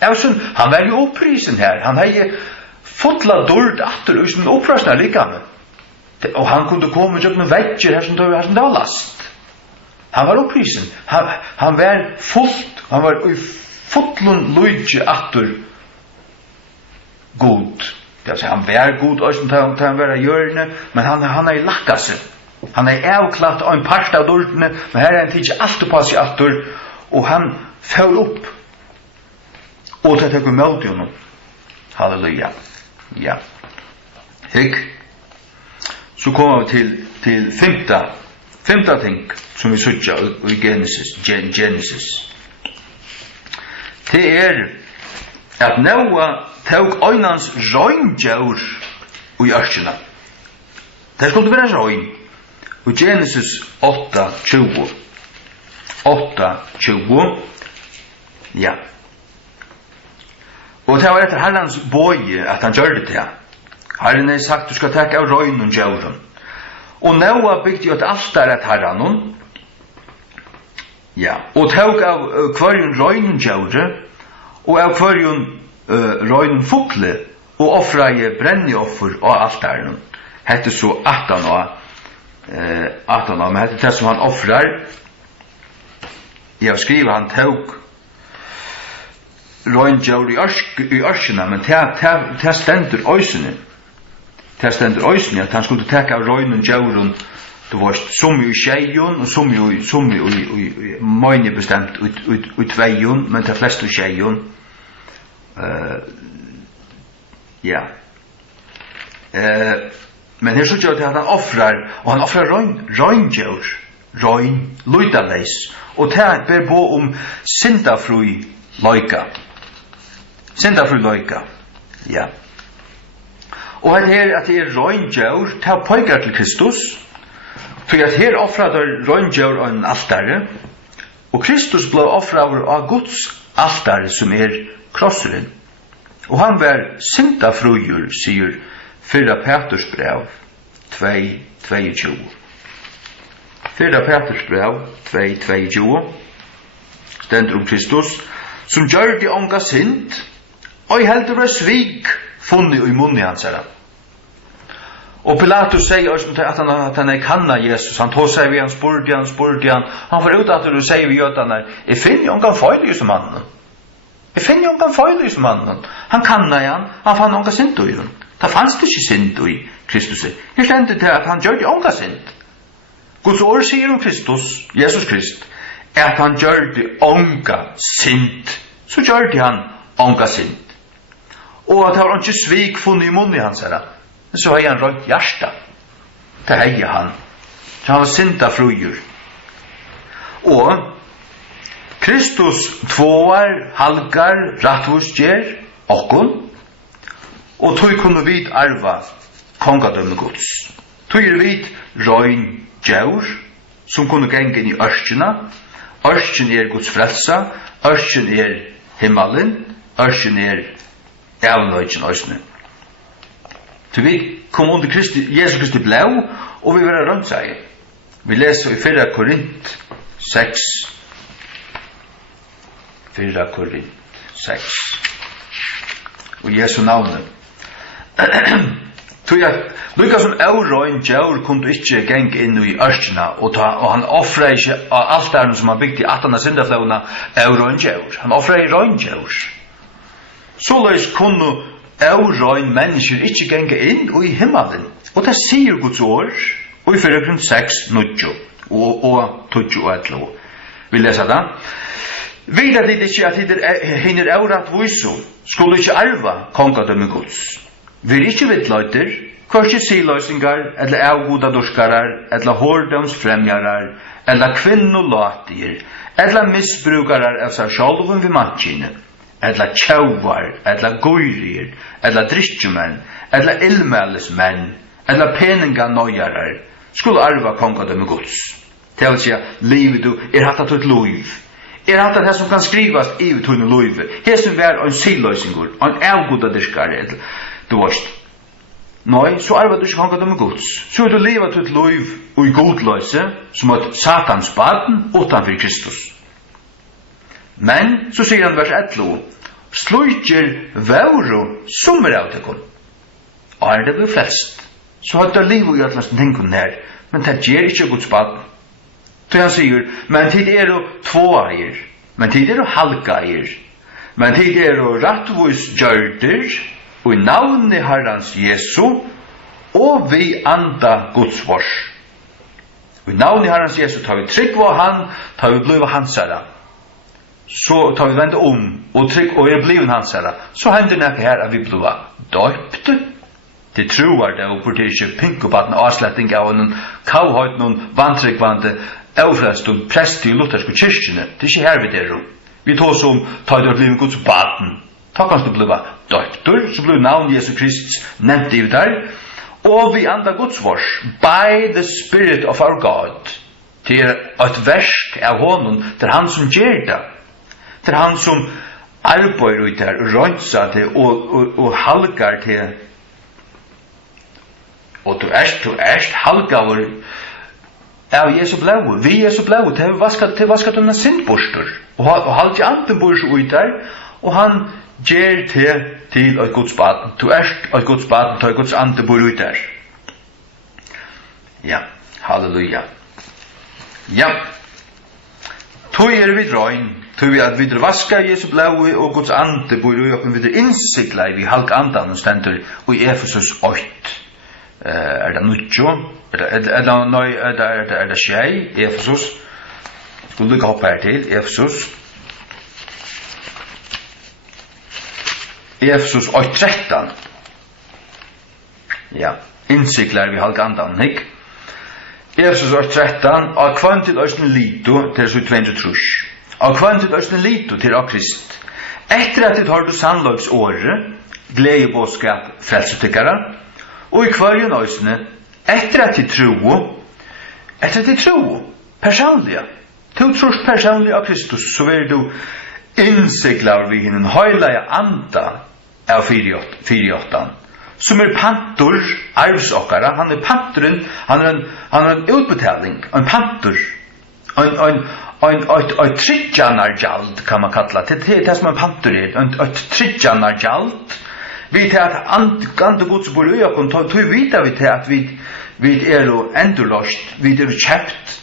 Han var jo opprisen her. Han har fotla dårligt atter ut som opprasna likame. Og han kunde komme ut med vekker her som det var last. Han var opprisen. Han var fullt. Han var i fotlun lujtje atter god. Det vil si, han var god også til han var i hjørne, men han er i lakkase. Han er avklatt av en part av dårligene, men her er han tidsi alt på seg atter, og han får opp. Og det tar imot i honom. Halleluja. Ja. Hikk. Så kommer vi til femta ting som vi sutja i Genesis. Det at Noah tog øynans røyndjaur i ørkina. Det skulle være røyn. Og Genesis 8:20. 8:20. Ja. Og det var etter Herrens bøye at han gjør det til. Herren har sagt du skal takke av røyn og djauren. Og Noah bygde jo et altar et Herren. Ja. Og tog av kvarjon røyn og djauren og av kvarjon røyn fukle og offra i brenneoffer og altaren. Hette så 18 år, men hette det som han offrar. Jeg skriver han tog røyndjaur i ørskina, men det stendur øysene. Det stendur øysene at han skulle teka av røyndjauren, det var som i tjeion, og som i møyne bestemt ut tveion, men det fleste tjeion. Ja. Men her så gjør det at han offrar, og han offrar røyndjaur, luidaleis, og det ber på om syndafrui loika. Syndafrui loika, ja. Og her at det røyndjaur, det pøykar til Kristus, for at her offrar det røyndjaur av en altare, og Kristus ble offrar av Guds altare som krosseren. Og han var syndafruier, sier 4 Peters brev 2:22. 4 Peters brev 2:22 stendur om Kristus som gjør de ånga synd og heldur var svik funnet i munni hans herra. Og Pilatus sier at han kanna Jesus. Han tog seg vi, han spurte han. Han får ut at du sier vi jødene, jeg finner jo en gang feil i som mannen. Han kanna han fann onka synd i den. Det fanns det ikke synd i Kristus. Her stendte til at han gjør det onka synd. Guds ord sier om Kristus, Jesus Krist, at han gjør det onka synd. Så gjør det han onka synd. Og at han ikke svik funnet i munnen hans herre. Så har han rønt hjärsta. Det heier han. Så han var synda frugjur. Og Kristus tvåar, halgar, rattvustjer, okkon, og tog kunne vit arva kongadømme gods. Tog vit røyn djaur, som kunne genge inn i ørskjena. Ørskjen Guds frelsa, ørskjen himmelen, ørskjen avløyken òsne. Så vi kom under Jesus Kristi blau, og vi var rundt seg. Vi leser i 4 Korint 6. 4 Korint 6. Og Jesu navnet. Så jeg, lukka som Aurøyn Djaur kunne ikke genge inn i ørskjena, og han offrer ikke altaren som han bygde i 18. syndaflauna Aurøyn Djaur. Han offrer i Røyn Djaur. Såleis kunne Aurøyn mennesker ikke genge inn i himmelen. Og det sier Guds ord, og i 4 Korint 6, 9 og 21. Vi leser det. Vil at det ikke at hinner aurat viso, skulle ikke arva kongadømme Guds. Vi ikke vidløyter, kanskje siløysingar, eller avgodadorskarar, eller hårdomsfremjarar, eller kvinnolatier, eller misbrukarar av seg sjálfum vi mattkine, eller tjauvar, eller goyrir, eller drittjumenn, eller ilmælesmenn, eller peninganøyarar, skulle arva kongadømme Guds. Det vil si, livet du hatt at et loiv. Hatt det som kan skrivast i tunne loive. Her som vær en siløysingur, en avgodadorskar, du varst. Nei, så arva du ikke kongadømme Guds. Så du livet til et loiv og i godløse, som et satans baden utanfor Kristus. Men, så sier han vers 11, slujtjer vauro summer av tekon. Og det blir flest. Så har det liv og gjøtlast tenkon her, men det gjør ikke Guds baden. Så han sier, men tid jo tvåeier, men tid jo halkeier, men tid jo rattvis gjørder, og i navnet Herrans Jesu, og vi anda Guds vårs. Og i navnet Herrans Jesu tar vi trygg på han, tar vi blivet hans herra. Så tar vi vende og trygg og blivet hans herra. Så hender det her at vi blivet døpte. Det troar det, og burde ikke pinke på at en avsletting av en kauhøyt, noen vantryggvande, avfrelst og prest i lutherske kyrkjene. Det ikke her vi der rom. Vi tog som tar det å bli Guds baden. Ta kanskje det ble døptur, så ble navn Jesu Krist nevnt i der. Og vi anda Guds vårs, by the Spirit of our God. Det et versk av honom, det han som gjør det. Det han som arbeider ut der, røntsa til, og halgar til. Og du erst halgaver av Jesu blau. Vi Jesu blau, til vaskat denne syndborstor. Og halg anden bors ut der, og han gjør til et Guds baden. Du erst et Guds baden, til et Guds ande bor ut der. Ja, halleluja. Ja, tog vi drøyn, tog vi at vi vaska Jesu blau, og Guds ande bor ut, og vi innsikla vi halg andan, stendur, og i Efesus 8. Det nutjo, det skjei, Efesus. Skulle du ikke hoppe her til, Efesus. Efesus 8:13. Ja, innsiklar vi halk andan, hikk. Efesus 8:13, og kvantit østen lito til 22 og kvantit østen lito til Krist. Etter at det har du sannløgs åre, glede bådskap frelsetykkara, og i kvarjen østene, etter at de tro, personlige, til trus personlige av Kristus, så vil du innsiklar vi hinn høylaja anda av 48, som pantur, arvsokkara, han panturen, han en utbetaling, en pantur, en tryggjanargjald, kan man kalla, det som en pantur en tryggjanargjald, vi til at ande Guds bor i okken, tog vita vi til at vi endurløst, vi kjøpt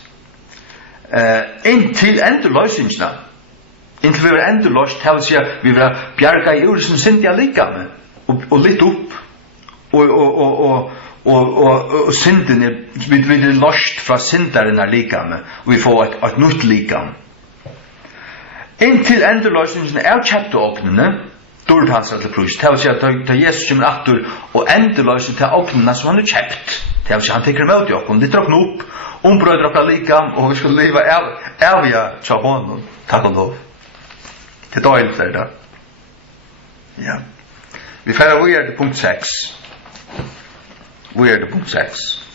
inntil endurløsningsna. Inntil vi var endurløst, det vil si at vi var bjerga i ursen sindi allikame, og litt opp, og synden vi løst fra syndaren allikame, og vi får et nytt likam. Inntil endurløsningsna kjøpte åknene, dårlig hans til prus. Det vil si at da Jesus kommer atter og endurløsning til åknene som han kjøpt. Det vil si han tenker med til åknene, de tråkner opp, ombrødre opp likam, og vi skal leve evige til hånden. Takk og lov. Det er dårlig for det. Ja. Vi færre vi til punkt 6. Vi til punkt 6.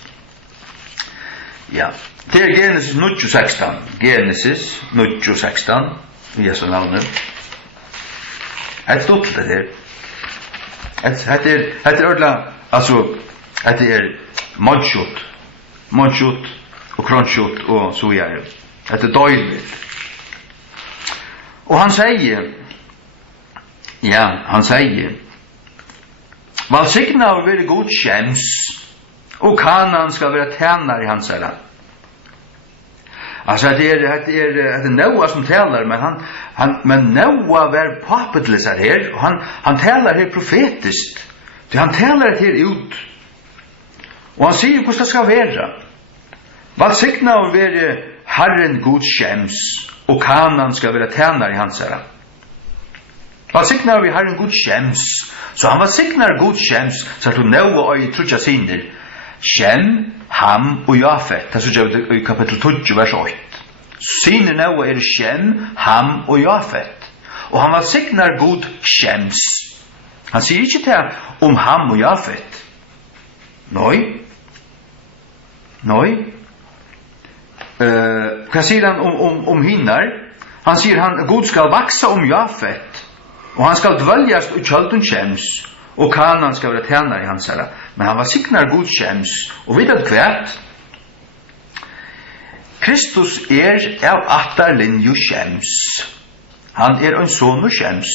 Ja. Det Genesis 9:16. Genesis 9:16. I Jesu navnet. Et stort det her. Et ordla, altså, et monskjot, og kronskjot, og så gjør. Et døyligt. Og han sier, valsigna vil være god kjems, og kanan skal være tjener i hans herre. Altså, det er Noah som taler, men Noah var papetlisar her, og han taler her profetisk. Han taler her ut. Og han sier hvordan det skal være. Valsigna vil være Herren god kjems, og kanan skal være tjener i hans herre. Valsigna vil Herren god kjems, så han valsignar god kjems, så at Noah og i trutja sinner, Shem, Ham og Jafet. Det så gjør i kapittel 20, vers 8. Sine Noah Shem, Ham og Jafet. Og han valsignar god Shems. Han sier ikke til Ham og Jafet. Nei. Hva sier han hinnar? Han sier God skal vaksa Jafet, og han skal dväljas ut kjaldun Shems, og kanan skal være tjener i hans herre. Men han valsignar god Shems, og vet at hvert? Kristus av attarlinju Shems. Han en son Shems.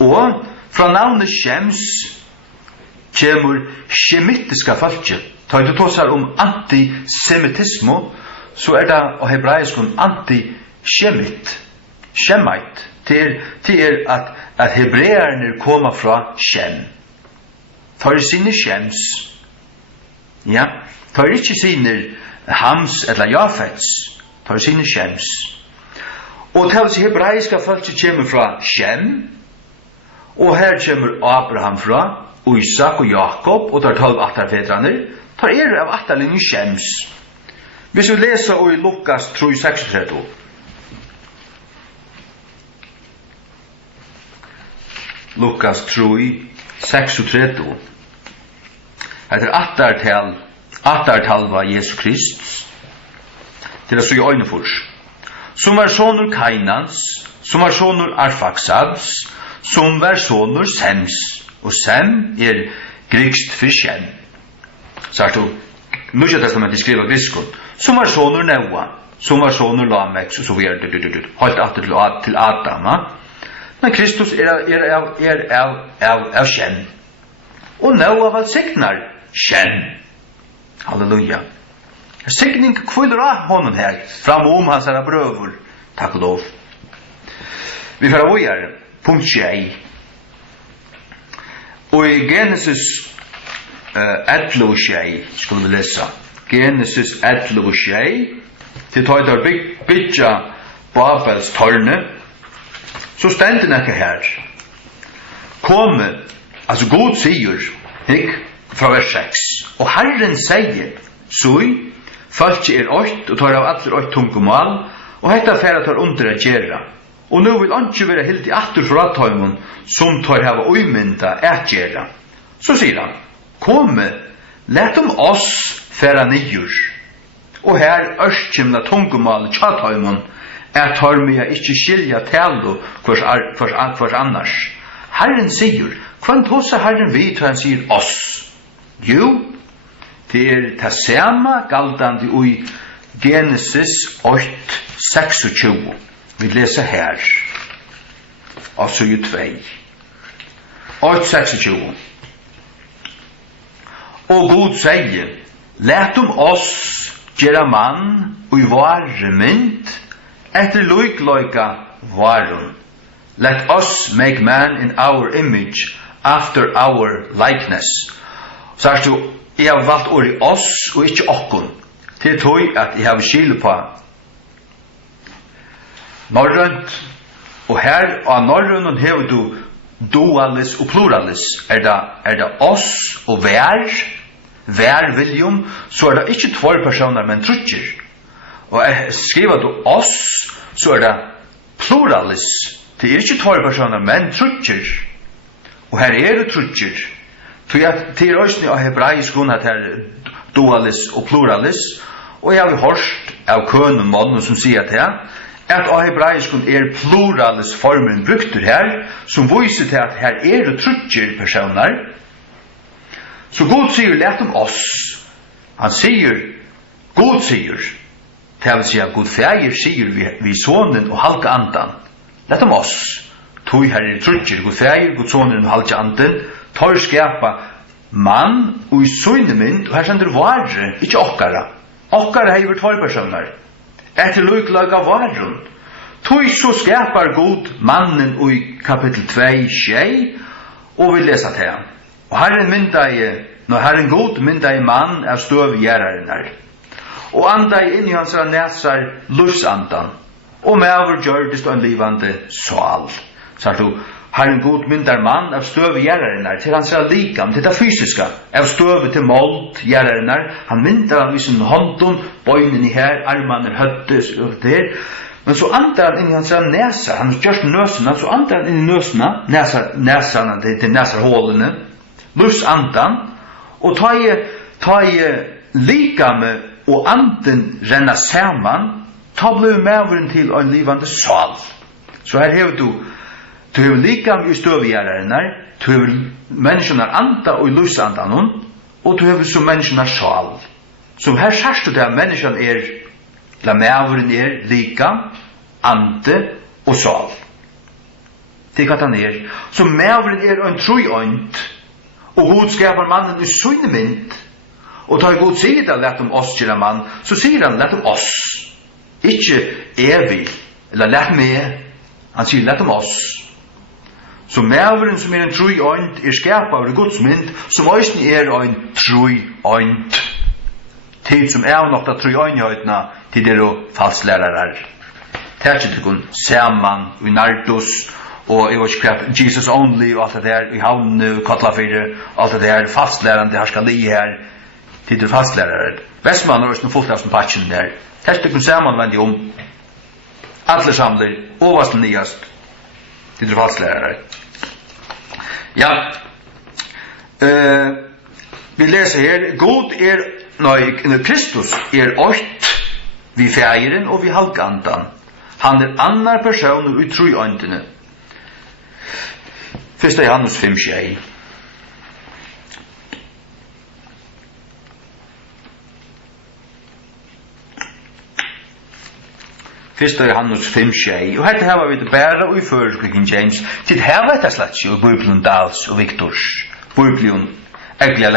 Og fra navnet Shems kjemur shemitiska falskje. Ta du tåsar antisemitismo, så det av hebraiskon anti-shemit. Shemite. Til at hebreerne kommer fra Shem. Tar sine Shems. Ja. Tar ikke sine Hams eller Jafets. Tar sine Shems. Og til hebraiska falskje kommer fra Shem. Og her kommer Abraham fra, og Isak og Jakob, og der 12 attarfedraner, tar av attarlinjen Shems. Hvis vi leser i Lukas 3:36. Lukas 3:36. Det attartal var Jesus Kristus. Det så i øynefors. Som var sonur Kainans, som var sonur Arfaxads, som var sonur Sems. Og Sem grikst for Shem. Sagt du, Nya Testamentet skriver griskon. Som var sonur Noah, som var sonur Lamek, så vi holdt atter til Adam. Men Kristus av Shem. Og Noah valsignar Shem. Halleluja. Signing kvilder av honom her, fram hans herra brøver. Takk og lov. Vi får av her, punkt 6. Og i Genesis 11:6 skulle vi lese. Genesis 11:6 til tøyder bytja Babels tårne, så stendte nekka her. Komme, altså God sier, fra vers 6. Og Herren sier, sui, falskje 8, og tar av alle 8 tungomal, og hetta færa tar under a gjerra. Og nu vil ikke være helt i atter fra tøymon, som tar hava uimynda at gjerra. Så sier han, komme, let oss færa nijur. Og her ørskjemna tungomal tja tøymon, tar mig ikke skilja talo hvers annars. Herren sier, kvann tåsa Herren vi til han sier oss? Jo, det ta sama galdandi ui Genesis 8:26. Vi leser her, av 2. 8:26. Og Gud sier, letum oss gjera mann ui vare mynd, etter luikloika varun. Let us make man in our image, after our likeness. Så er du, jeg har valgt ordet oss og ikke okkun. Til tog at jeg har skil på norrønt, og her av norrønt hever du dualis og pluralis. Er det oss og vær viljum, så er det ikke 2 personer, men trutjer. Og skriver du oss, så er det pluralis. Det er ikke 2 personer, men trutjer. Og her er det trutjer. Til røysni av hebraisk grunn at her dualis og pluralis, og jeg har hørt av kønnen månen som sier til at av hebraisk grunn er pluralis formen brukter her, som viser til at her er det trutjer personer. Så Gud sier let om oss. Han sier, Gud sier, det vil si at Gud fægir sier vi sonen og halka andan. Let om oss. Tog her er trutjer, Gud fægir, Gud sonen og halka andan, tar skapa mann og i søgnemynd, og her sender vare, ikke okkara. Okkara hever 2 personer. Etter luklaga varun. Tog så skapar Gud mannen og i kapittel 2:6, og vi leser til han. Og Herren myndai, når Herren God myndai mann av støv gjerrarinnar, og andai inn i hans nesar lufsandan, og mever gjørdist en livande sval. Så er du, Herren God myndar mann av støv gjerrarinnar til hans likam, til det fysiska, av støv til mold gjerrarinnar. Han myndar han i sin håndun, bøynen i her, armaner, høttes og der. Men så andar han inn i hans nesa, han gjørst nøsena, så andar han inn i nøsena, nesana til nesarhålene, lufsandan, og ta i likame og anden renna saman, ta blev meveren til en livande sal. Så her hever du hever likame i støvgjerrarinnar, du hever menneskene anda og i lufsandan, og du hever som menneskene sal. Så her sørst du til at menneskene er, la meveren er likam, ande og sal. Det er hva han er. Så meveren er en trojøynt, og Gud skapar mannen i søgnemynd, og da Gud sier det lett om oss, kjære mann, så sier han lett om oss. Ikke evig, eller lett med, han sier lett om oss. Så meveren som er en trojøynt er skapar av Guds mynd, som også er en trojøynt. Tid som er nok da trojøyntene til dere falslærarar. Det er ikke til kun Saman, Unardus, og jeg vet ikke hva, Jesus Only og alt det der, i havne, Kotlafire, alt det der, fastlærende, her skal ligge her, til det fastlærere. Vestmann er også fullt av som patchen der. Her skal kun Saman vende om, alle samler, overast og nyast, til det fastlærere. Ja, vi leser her, God er, Kristus er 8, vi fægeren og vi halkandan. Han er annar personer i trojøyntene. 1. Johannes 5:6. Johannes 5:6. Og hette her var vi det bæra og i føreske King James. Til her var det slett jo Bibelen Dals og Viktors. Bibelen Eglia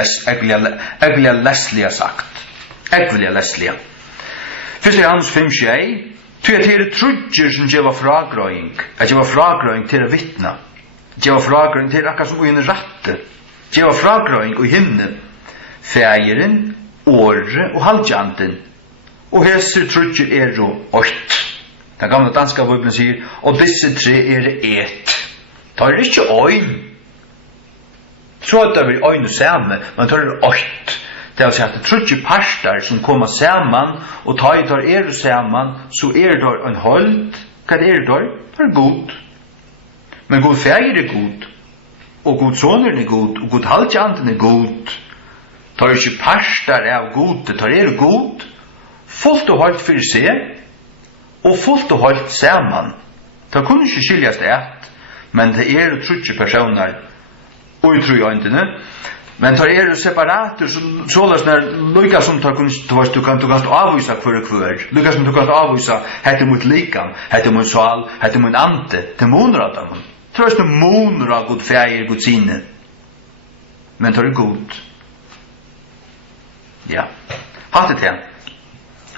Leslia sagt. Eglia Leslia. 1. Johannes 5:6. Til at her er trudger som gjeva fragrøying. At gjeva fragrøying til å vittna. Gjeva fragrøying til akkurat som en ratte. Gjeva fragrøying i himnen. Fægeren, åre og halvjanten. Og hese trudger er jo 8. Den gamle danska bibelen sier, og disse 3 er et. Det er ikke øyn. Tror at det blir øyn og samme, men det er 8. Det vil si at det trudger parstar som kommer saman, og tar er saman, så er det en hold. Hva er det? Det er god. Men god fægir er god, og god soner er god, og god halvjanten er god. Tar ikke parstar av god, det er god, fullt og holdt for seg, og fullt og holdt saman. Det kunne ikke skiljast et, men det er trudger personer, og i trojøyntene, men tar er separater, såles når lukka som du kan avvisa hver. Lukka som du kan avvisa, hette mot likam, hette mot sal, hette mot ante, til moner av dem. Tror jag moner av god färger, god sinne. Men tar det god. Ja. Hattet det.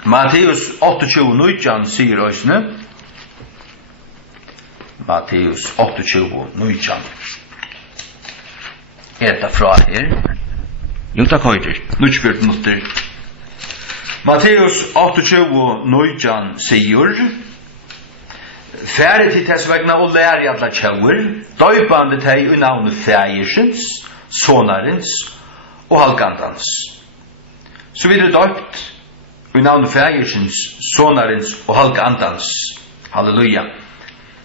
Matteus 28:19 sier oss nu. Matteus 28:19. Eta fra her. Jo, takk høyder. 94 minutter. Matteus 28:19 sier: Færre til tess vegna og lære i alla tjauer, døypande teg i navnet fægersens, sonarens og halkandans. Så videre døypt i navnet fægersens, sonarens og halkandans. Halleluja.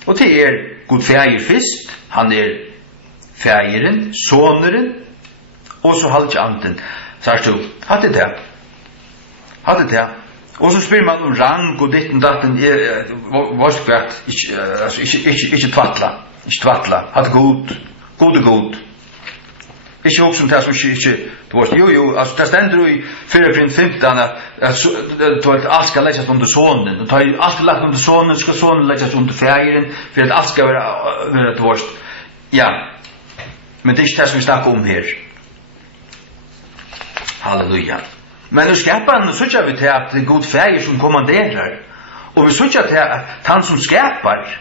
Og til god fæger fyrst, han fægeren, sonaren, og så halkanden. Sørst du, hatt det her. Hatt det her. Og så spyr man om rang og ditten datten, vorskvært, ikke tvattla, hatt god, god. Ikke hos som det som ikke, jo, altså det stender i 4:15 at alt skal legges under sonen, og alt skal legges under sonen, skal sonen legges under fægeren, for at alt skal være, ja, men det er ikke det som vi snakker om her. Halleluja. Men nu skapar så tjär vi till att det är god färger som kommanderar. Och vi så tjär till att han som skapar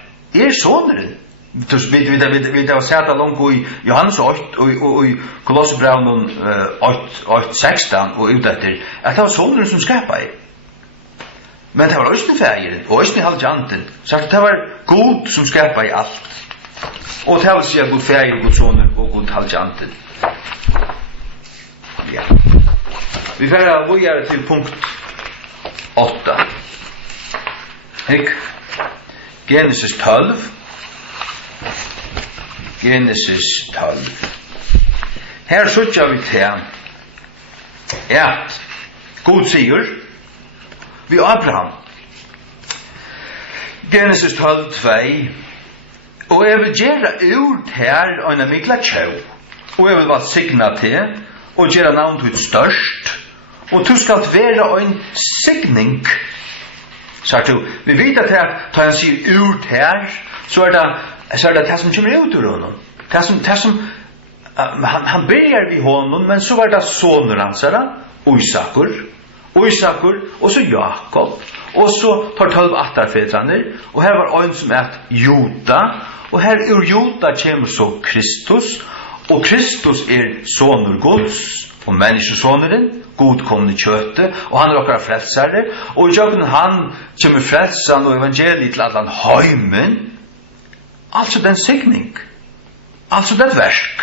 sonen. Vi har sett det långt i Johannes 8 och i Kolosserbrevet 8:16 och utetter. Att det var sonen som skapar. Men det var också färger och också halvjanten. Så att det var god som skapar i allt. Och det vill säga god färger, god sonen och god halvjanten. Ja. Vi får vidare till punkt 8. Genesis 12. Genesis 12. Här söker vi till God sier vi Abraham. Genesis 12:2. Og jeg vil gjøre ut her en mikla tjau. Og jeg vil være signa til og gjøre navn til størst. Og du skal være en signing. Så du, vi vet at her, da han sier ut her, så det det som kommer ut ur honom. Det som han börjar vid honom, men så var det sonen hans, Isakur, og så Jakob, og så tar 12 attarfedraner, og her var en som Juda, og her ur Juda kommer så Kristus, og Kristus soner Guds, og menneskesoneren, godkomne kjøte, og han okkar frelsare, og i jobben han kommer frelsan og evangeliet til allan heimen, altså den signing, altså det versk,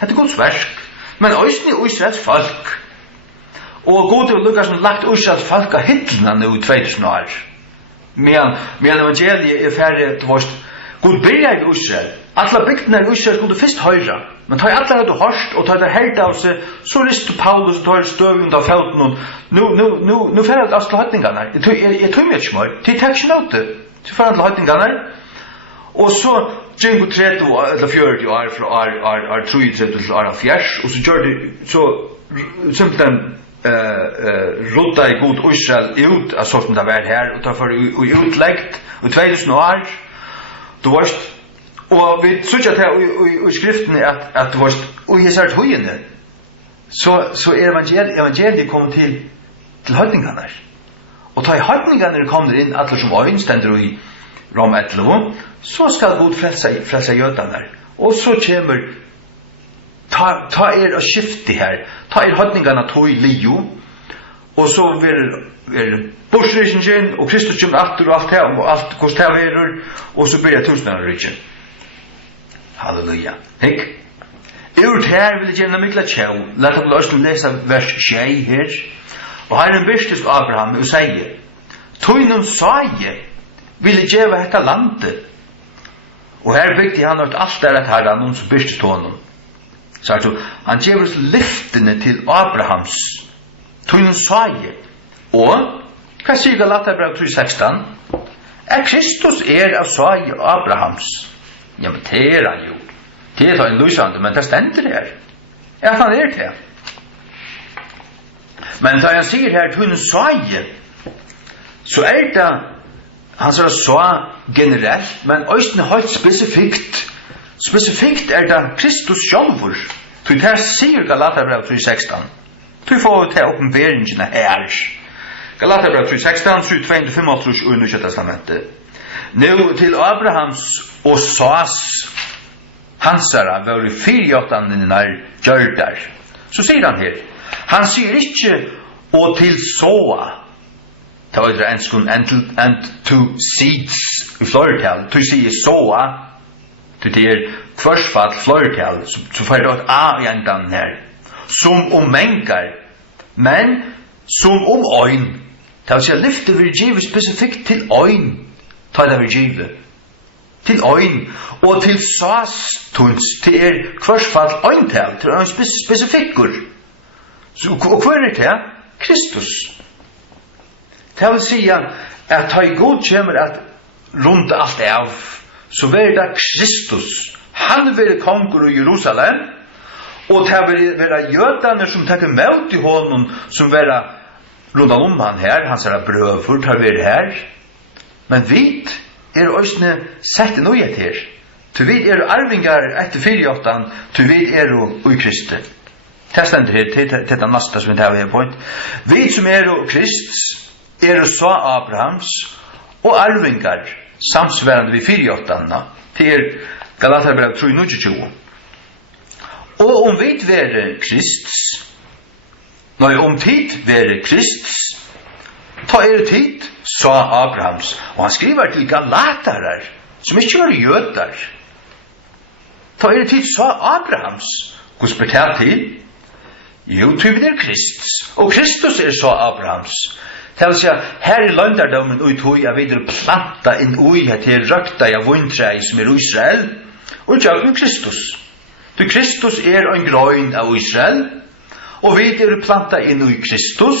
det Guds versk, men òsni Israels folk, og god er lukka som lagt Israels folk av hittlina nu i 2000 år, men evangeliet færre til vårt, god byrjar i Israel, alla bygdene i Israel skulle først høyra, men tar alla hadde hørt, og tar det helt av seg, så rister Paulus og tar støvund av felten, og nu færre det av til høytningarna, jeg tog mye ikke mer, til takk ikke nåte, så færre til høytningarna, og så gjengo 30 eller 40 år fra år 33 til år 40, og så gjør det, så simpelthen rota i god Israel ut av sorten det var her, og derfor utleggt, og 2000 år, du varst, og vi synes at her i skriften at du varst, og i sært høyene, så evangeliet kom til høytningarna, og ta i høytningarna kommer inn, alle som øyn stender i Rom 11, så skal god frelsa jødene, og så kommer ta og skifte her, ta høytningarna tog i lio, og så vil borsrykningen, og Kristus kommer atter og alt her, og alt hvordan det er, og så blir tusenarrykjen. Halleluja. Hikk? Urt her vil jeg gjerne mikla tjau, lett at løsning lesa vers 6 her, og Herren byrstes Abraham og sier, «Tøynun saie vil jeg gjeva hetta landet», og her bygde han ut alt der at herren noen som byrstes honom. Så han gjever oss lyftene til Abrahams, «Tøynun saie», og, hva sier Galaterbrevet 3:16? Kristus av saie Abrahams. Ja, men det han jo. Det en lysande, men det stender her. At han det. Men da han sier her, hun saie, så det, han sa generelt, men også helt spesifikt, Specifikt det Kristus sjálvur. Tu der sier Galaterbrev 3:16. Tu får ta uppenbaringen her. Galaterbrev 3:16, 7:25 og Nya testamentet. Nu til Abrahams og Sas hansara var i 48 gjørdar. Så sier han her. Han sier ikke og til Soa. Det var det enskun and to seeds i flertal. Tu sier Soa. Det kvarsfall flertal. Så får det et A i endan her. Som mengar. Men som øyn. Det vil si at lyftet vil give spesifikt til øyn. Ta det vil give. Til øyn. Og til sas tunns. Til kvarsfall øyntal. Til øyn spesifikker. Og hva det? Kristus. Det vil si at ta i god kjemmer at rundt alt av, så vil det Kristus. Han vil kongur i Jerusalem, og det vil være jødene som takker møt i hånden, som vil rundt om han her, hans brøver, tar vi her. Men vi også sett noe her. Til vi arvingar etter 48, til vi i Kristi. Det stender her til det neste som vi tar her på. Vi som Krist, så Abrahams, og arvingar, samsværende vi 48, til Galaterbrev 3:29. Og om vi være Krist, om tid være Krist, ta tid, så Abrahams. Og han skriver til Galatarer, som ikke var jøder. Ta tid, så Abrahams. Hvor spørt til? Jo, til vi Krist. Og Kristus så Abrahams. Det vil si at her i landardommen og i tog jeg videre planta inn ui til røkta jeg vundtrei som Israel, og jeg Kristus. Du Kristus en grøyn av Israel, og vi planta inn i Kristus,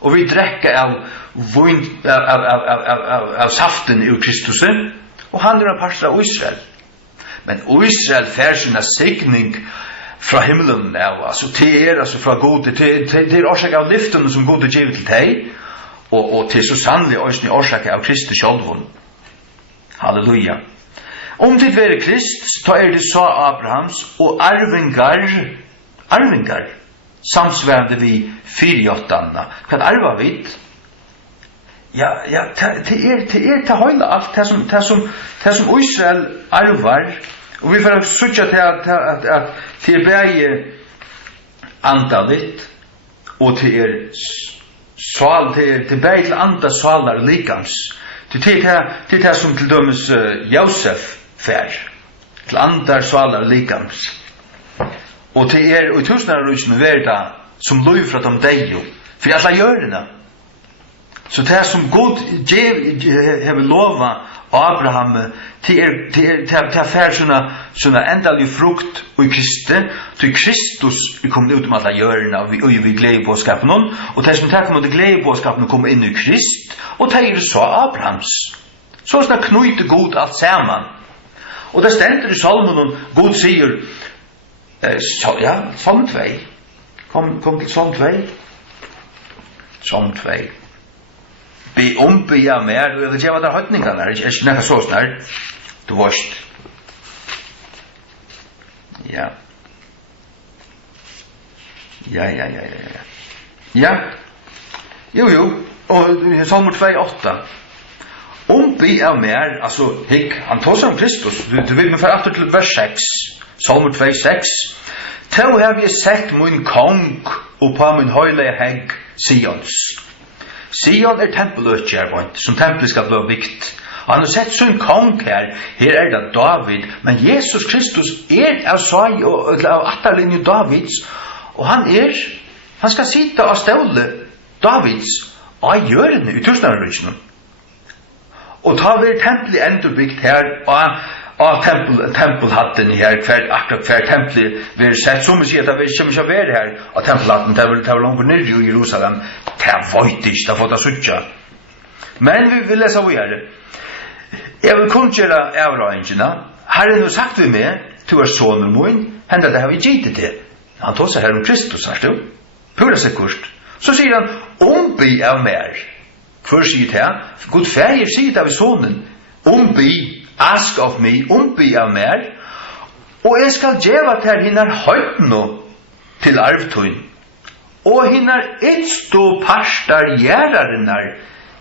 og vi drekker av saften i Kristus, og han en part av Israel. Men Israel fær sina signing fra himmelen altså til altså fra gode til årsak av lyften som gode givet til deg og til så sannelig årsak av Kristi sjálvun. Halleluja. Om det være Krist, ta det så Abrahams og arvingar samsværende vi 48. Hva arva vi? Ja, det høyla alt det som Israel arvar. Og vi får søtja til bæge andalit og til sval til bæge til anda svalar likams. Til det som til dømes Josef fær. Til andar svalar likams. Og til og i tusenarrusene verda som løy fra dem deio. For alla gjørina. Så det som God hever lova Abraham til fær sånne endalige frukt og i Kristi, til Kristus kom ut alla hjørna og vi glede på skapen og det som kom ut glede på skapen kom inn i Krist og det så Abrahams. Så sånn knøyte God alt sammen. Og det stender i salmen God sier Salm 2. Kom til Salm 2. Salm 2. Be ombya mer, og jeg vet ikke hva det er høytningene her, ikke nekka så snart, du varst. Ja. Jo, og Salm 2:8. Ombya mer, altså, han tar seg om Kristus, du vil meg for til vers 6, Salm 2:6. Tau har vi sett min kong og på min høylige hegg, Sions. Sion tempeløtjærvant, som tempelet skal bli bygd. Han har sett sin kong her det David, men Jesus Kristus av Sai og av atterlinje Davids, og han skal sitte og ståle Davids av hjørne i tusenarrykene. Og ta vi tempelet enderbygd her, og tempelhatten her, hver tempelet vil sett, som vi sier at det kommer ikke å være her, og tempelhatten, det var langt nede i Jerusalem, det var ikke, det var det suttja. Men vi vil lese hva gjøre. Jeg vil kun gjøre avræðingina. Herren har sagt vi med, du soner min, henda det har vi gitt til. Han tar seg her om Kristus, sagt du. Pura sikkert. Så sier han, omby av mer. Hvor sier det? God feir sier det av sonen. Omby, ask of me, omby av mer. Og jeg skal djeva til hinnar høytno til arvtøyn, og hinnar etsto parstar gjerarinnar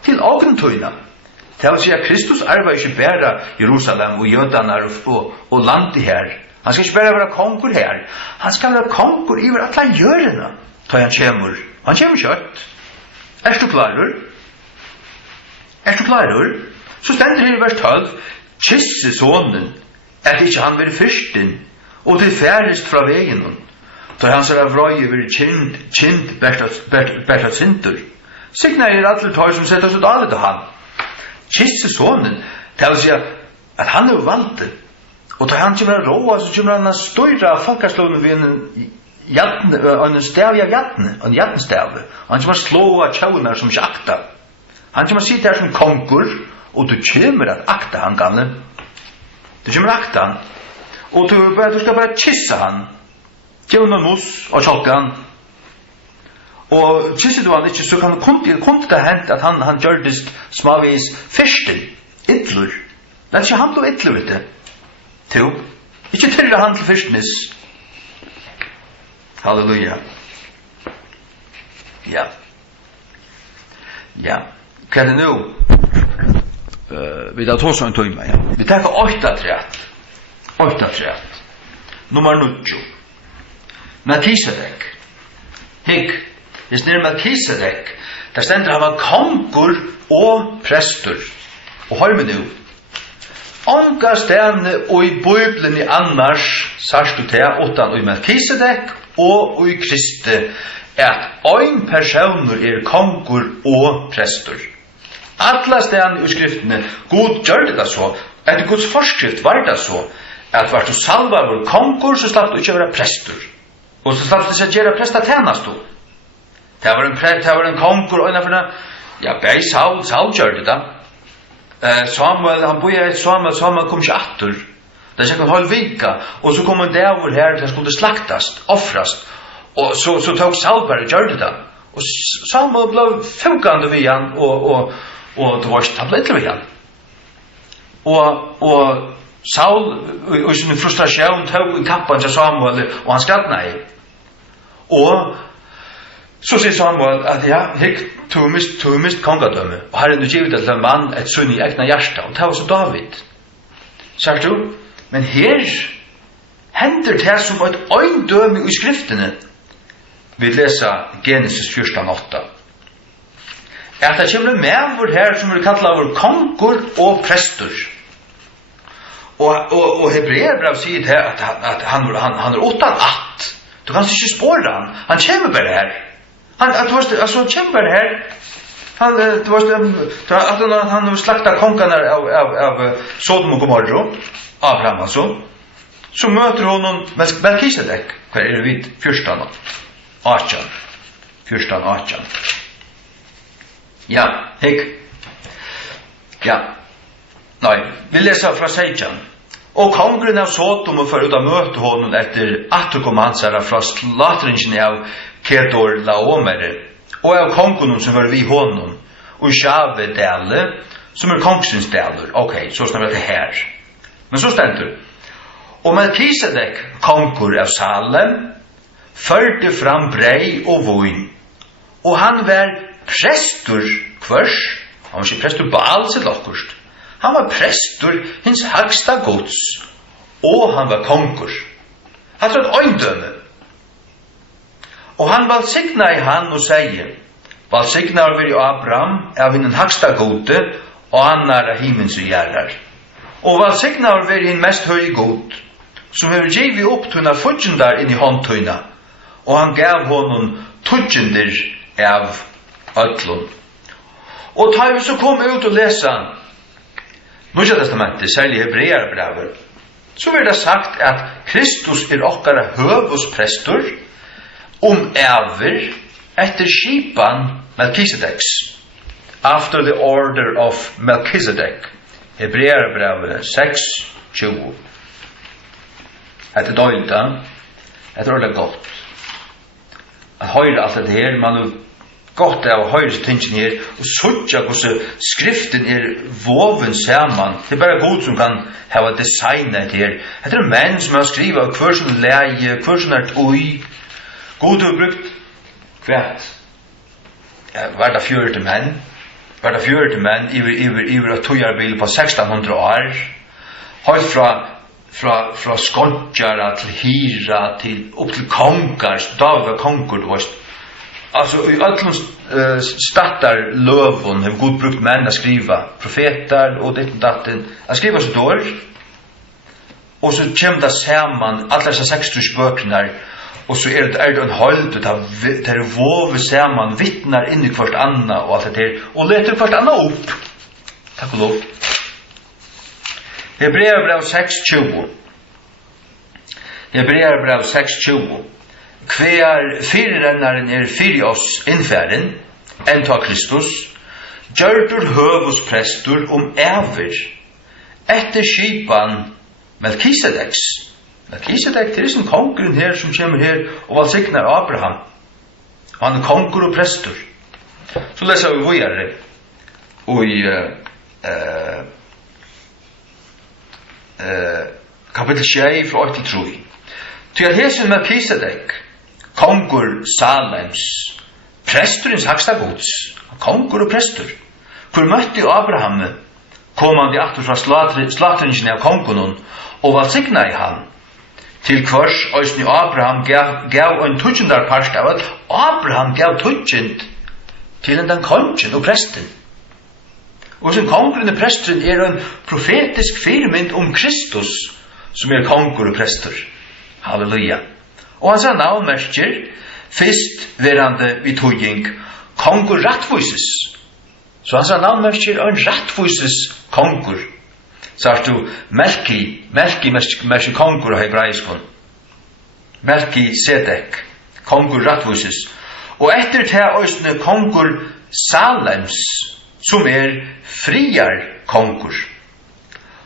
til ogntøyna. Det vil si at Kristus arva ikke bare Jerusalem og jødanar og landet her. Han skal ikke bare være kongur her. Han skal være kongur iver alla jørena. Da han kommer. Han kommer kjøtt. Er du klarer? Er du klarer? Så stender det i vers 12. Kisse sonen, at ikke han vil fyrsten, og det færest fra vegen. Da han ser av røy over kind bertat sinter. Signa alle tøy som setter seg alle til han. Kisse sonen, det vil si at han valgt det. Og da han kommer råa, så kommer han støyra folkaslånen ved en stav av jattene, en jattenstav. Han kommer slå av tjaunar som sjakta. Han kommer sitte her som konkur, og du kommer at akta han gamle. Du kommer akta han. Og du skal bare kissa han. Tjaunar mus og tjolkan. Og kysser du han ikke, så kunne det hent at han gjørdest smavis fyrsten, idlur. Det er ikke han til idlur, vet du. To. Ikke tyrre han til fyrstnes. Halleluja. Ja. Ja. Hva er det nå? Vi tar to sånn tøyma, ja. Vi tar 8 træt. 8 træt. Nummer 9. Melkisedek. Hikk. Hvis det er Melkisedek, der stender han var kongur og prestur. Og hør med nå. Onka stedene og i Bibelen i annars, sars du til, utan i Melkisedek og i Kristi, at ein personer er kongur og prestur. Alla stedene i skriftene, God gjør det så, etter Guds forskrift var det så, at var du salva vår kongur, så slapp du ikke være prestur. Og så slapp du ikke gjøre presta tjenest du. Det var en kongur, og innenfor ja, bei Saul gjør det da. Samuel, han bor i Samuel kom ikke atter. Det er ikke en halv vika. Og så kom en dæver her, det skulle slaktast, offrast. Og så tok Saul bare gjør det da. Og Samuel ble fukande vid han, og det var ikke han ble ikke vid han. Og Saul, i sin frustrasjon, tog i kappan til Samuel, og han skratt nei. Og så sier Samuel at ja, hikk, du mist kongadømme, og her er du givet til en mann et sunn i egna hjärsta, og det var så David. Sagt du? Men her hender det som et øyndømme i skriftene. Vi leser Genesis 14:8. At det kommer med vår her som vi kallar vår kongur og prestur. Og Hebreerbrev sier det at han er utan att. Du kan ikke spåre han. Han kommer bare her. Han kommer bare her. Han slakta kongarna av Sodom og Gomorra, Abraham altså. Så møter hon Melkisedek. Hva er det vidt? 14:18. Ja, hikk. Ja. Nei, vi leser fra 16. Og kongren av Sodom for ut av møte honom etter atterkommansere fra slatringen av Kedor Laomere, og av kongen som var vi honom, og Shavedale, som er kongsynsdaler. Ok, så snakker det her. Men så stender og Melkisedek, kongur av Salem, førte fram brei og voin, og han var prestur kvørs, han var ikke prestur Baal sitt lokkurst, han var prestur hins høgsta gods, og han var kongur. Han var et øyndømme. Og han valsigna i han og sier, valsigna er vi Abraham av hinn høgsta gode, og han er himmens og gjerrar. Og valsigna er vi hinn mest høy god, som hever givet opp tunna fudgendar inn i håndtøyna, og han gav honom tudgender av ötlun. Og tar vi så kom ut og lesa Nya testamentet, særlig Hebreerbrevet, så vil det sagt at Kristus er okkara høvusprestor ever etter skipan Melkisedeks, after the order of Melchizedek. Hebreerbrevet 6:20. Etter døyda, etter ordet godt. At høyre alt det her, man gott av høyres tingen her, og suttja hvordan skriften voven saman. Det bara god som kan hava designet her. Det menn som har skrivet hver som leie, hver som tøy. God har brukt kvært. Var det 40 menn? Var det 40 menn iver et tøyarbil på 1600 år? Høyt fra skåndjara til hira til opp til kongar, David var kongur, du veist. Altså, i alle stattar løvun har god brukt menn å skriva, profeter og ditt og datten, å skriva så dår, og så kommer det saman, alle disse 60 bøkene, og så det en hold, det vove saman, vittnar inn i hvert anna og alt det der, og leter hvert anna opp. Takk og lov. Hebreerbrev 6:20. Hebreerbrev 6:20. Hver fyrirrennaren fyrir oss innfæren, enn ta Kristus, gjørdur høvus prestur æver, etter skipan Melkisedeks. Melkisedek er sin konkurren her som kommer her og valgsikner Abraham. Han konkur og prestur. Så leser vi videre og i kapitel 6 fra 8-3. Til at hesen Melkisedek, kongur Salems, presturins haksta gods, kongur og prestur, hvor møtte Abraham komandi aftur fra slatringen av kongunen og valgsikna i han, til kvars òsni Abraham gav en tutsjendar parst av at Abraham gav tutsjend til den kongen og presten. Og som kongen og presten en profetisk firmynd Kristus, som kongur og prestur. Halleluja. Og hans navnmerker, fyrst verande vid tøying, kongur rattvises. Så hans navnmerker en rattvises kongur. Så du Melki merker kongur av hebraiskon. Melki Sedek, kongur rattvises. Og etter det òsne kongur Salems, som friar kongur.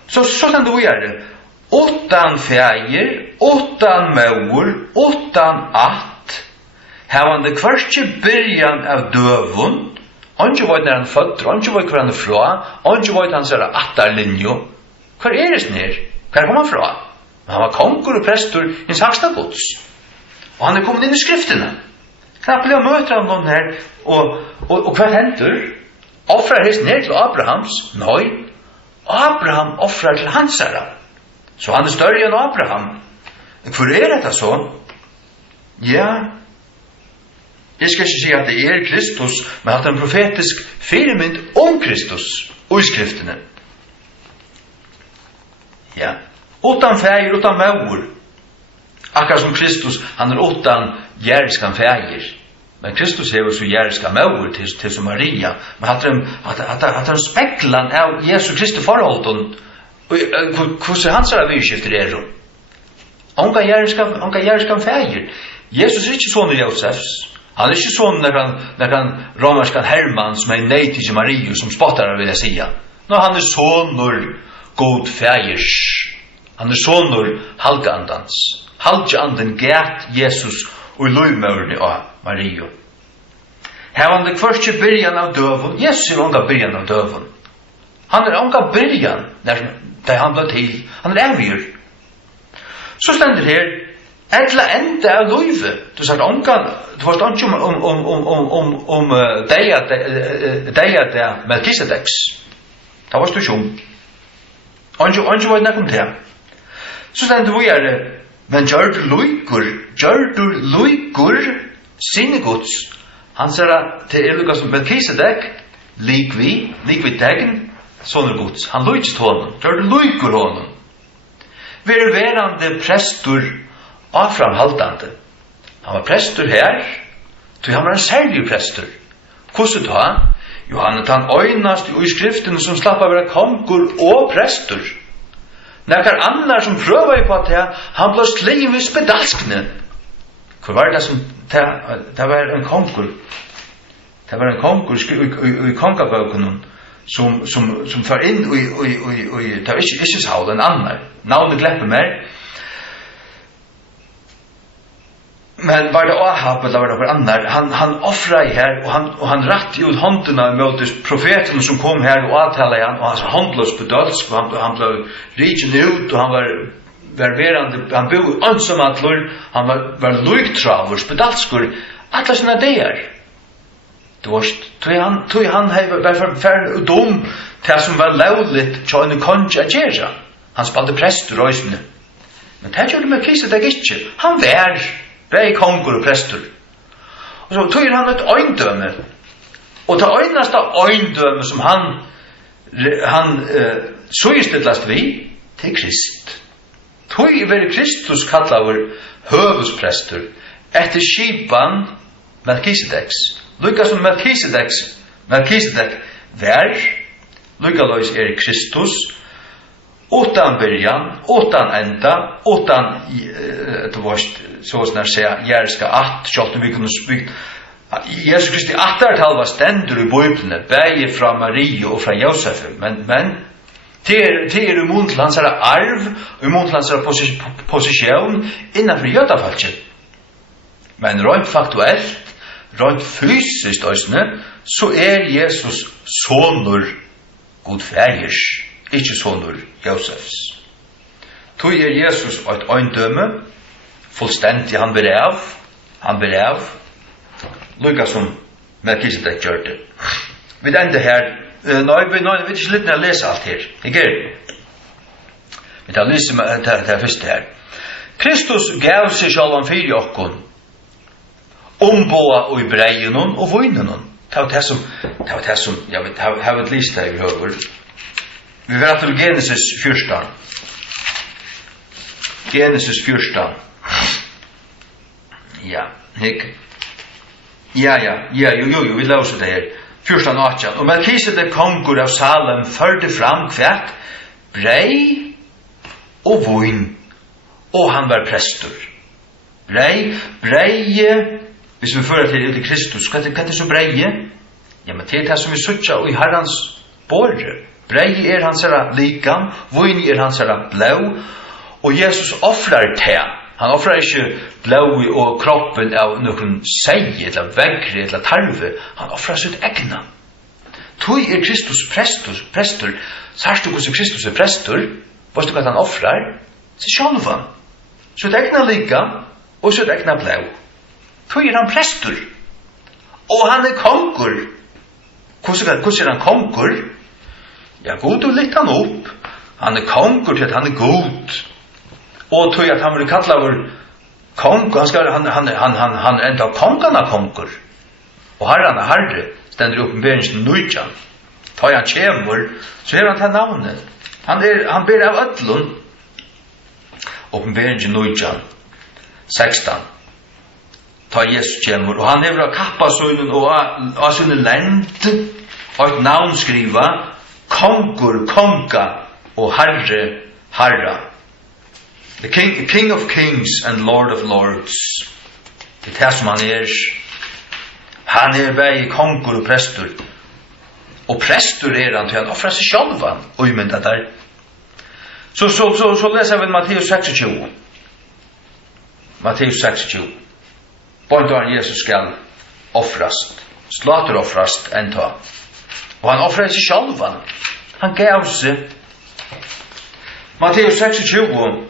Så kan du gjøre det. Åttan fægir, åttan maur, åttan att, hevande kvartje byrjan av døvun, anki veit når han føtter, anki veit hvor han fra, anki veit hans attarlinjo. Hvor det snir? Hvor kom han fra? Han var konkur og prestur i saksta gods. Og han kommet inn i skriftene. Knapt blir møter han noen her, og hva hentur? Offrar hans ned til Abrahams? Nei, Abraham offrar til hansara. Så han større enn Abraham. Hvor dette så? Ja, jeg skal ikke si at det Kristus, men at en profetisk firmynd Kristus og i skriftene. Ja, utan fægir, utan maur. Akkurat som Kristus, han utan gjerskan fægir. Men Kristus hever så gjerskan maur til som Maria. Men at han speklan av Jesu Kristi forholden, hvordan hans virkskifter Onga gjerskan fægir. Jesus ikke sånn Josefs. Han ikke sånn når han romerskan Herman som nei til Maria som spottar vil jeg sia. Nå han sånur god fægirs. Han sånur halgandans. Halganden gæt Jesus og løymørni av Maria. Her var det første byrjan av døvun. Jesus onga byrjan av døvun. Han onga byrjan der han ble til. Han evig. Så stender her etla enda av løyve. Du sagt du forstår ikke om deia Melkisedeks. Det var stusjon. Ikke var det nekkom til. Så stender vi men gjør du løykur sinnegods. Han sier til lukka som Melkisedek likvi degen sånne gods. Han løyks til honom. Gjør du løykur honom. Vi verande prestur avframhaltande. Han var prestur her, han var en særlig prestur. Hvordan da? Jo, han den øynast i skriften som slapp av være kongur og prestur. Nekkar annar som prøver på at han ble sliv i spedalskene. Hvor var det som det var en kongur? Det var en kongur i kongabøkenen som far inn i det var ikke Saul, en annar. Navnet glepper mer. Men var det Ahab eller var det annar, han offrar här och han rätt ut handen mot profeten som kom här och avtalade han och han handlös på döds och han blev riken ut och han var ververande, han bor ensamattlor, han var lugtravers på dalskur, alla såna där. Tog han var färd dom till som var lovligt till en konge att göra. Han spalde präster och röjsne. Men det gjorde Melkisedek inte. Han var bäg kongur och präster. Och så tog han ett ögndöme. Och det ögnaste ögndöme som han söjstedlast vi till Krist. Tog var Kristus kallade hövudspräster efter skipan Melkisedeks. Lukas som Melkisedek var, Lukas Kristus, utan början, utan ända, utan så som jag säger, järska att, kjalt vi kunde spykt. Jesus Kristi attartalva stendur i Bibeln, bäge från Marie och från Josef, men det är imot till hans arv, imot till hans position innanför jötafallet. Men rent faktuellt, rent fysiskt så Jesus sonur God färgers, inte sonur Josefs. Tog Jesus ett ögndöme, fullständigt han ber av, lika som Melkisedek gör det. Vi enda här, vi vet inte lite när jag läser allt här, ikke? Vi tar lyse med det första här. Kristus gav sig självan för okkon, omboa och i breien och vojnen. Det var det som, jag vet, har ett lista i höger. Vi var till Genesis 14. Genesis 14. Ja, hek. Ja, vi läser det här. 14:18. Och Melkisedek kongur av Salem förde fram kvärt, brei och vojn. Och han var präster. Breie, hvis vi fører til Kristus, hva er det så breie? Ja, men det er det som vi søtter i Herrens båre. Breie hans likam, vojn hans blå, og Jesus offrar det. Han offrar ikke blå og kroppen av noen sei, eller veggre, eller tarve. Han offrar sitt egna. Tog Kristus prester, særst du hvordan Kristus prester, vet du hva han offrar? Sitt sjálvan. Sitt egna likam, og sitt egna blå. Tog han prester. Og han kongur. Hvordan han kongur? Ja, god og litt han opp. Han kongur til at han god. Og tog at han vil kalla vår kongur. Han enda kongarna kongur. Og herre stender opp med begynnelsen nøytjan. Tog han kjemur, så er han til navnet. Han ber av ödlun. Opp med begynnelsen nøytjan. 16. Ta Jesus kjemur, og han hever kappa sønnen og av sønnen lent, og et navn skriva, kongur, konga, og herra. The king of kings and Lord of lords. Det er som han er. Han vei kongur og prestur. Og prestur han til han offrar seg sjálvan, og umynda der. Så leser vi Matteus 26. Matteus 26. Bøndar Jesus skal offrast, slater offrast enda. Og han offrar seg sjálvan. Han gav seg. Matteus 26,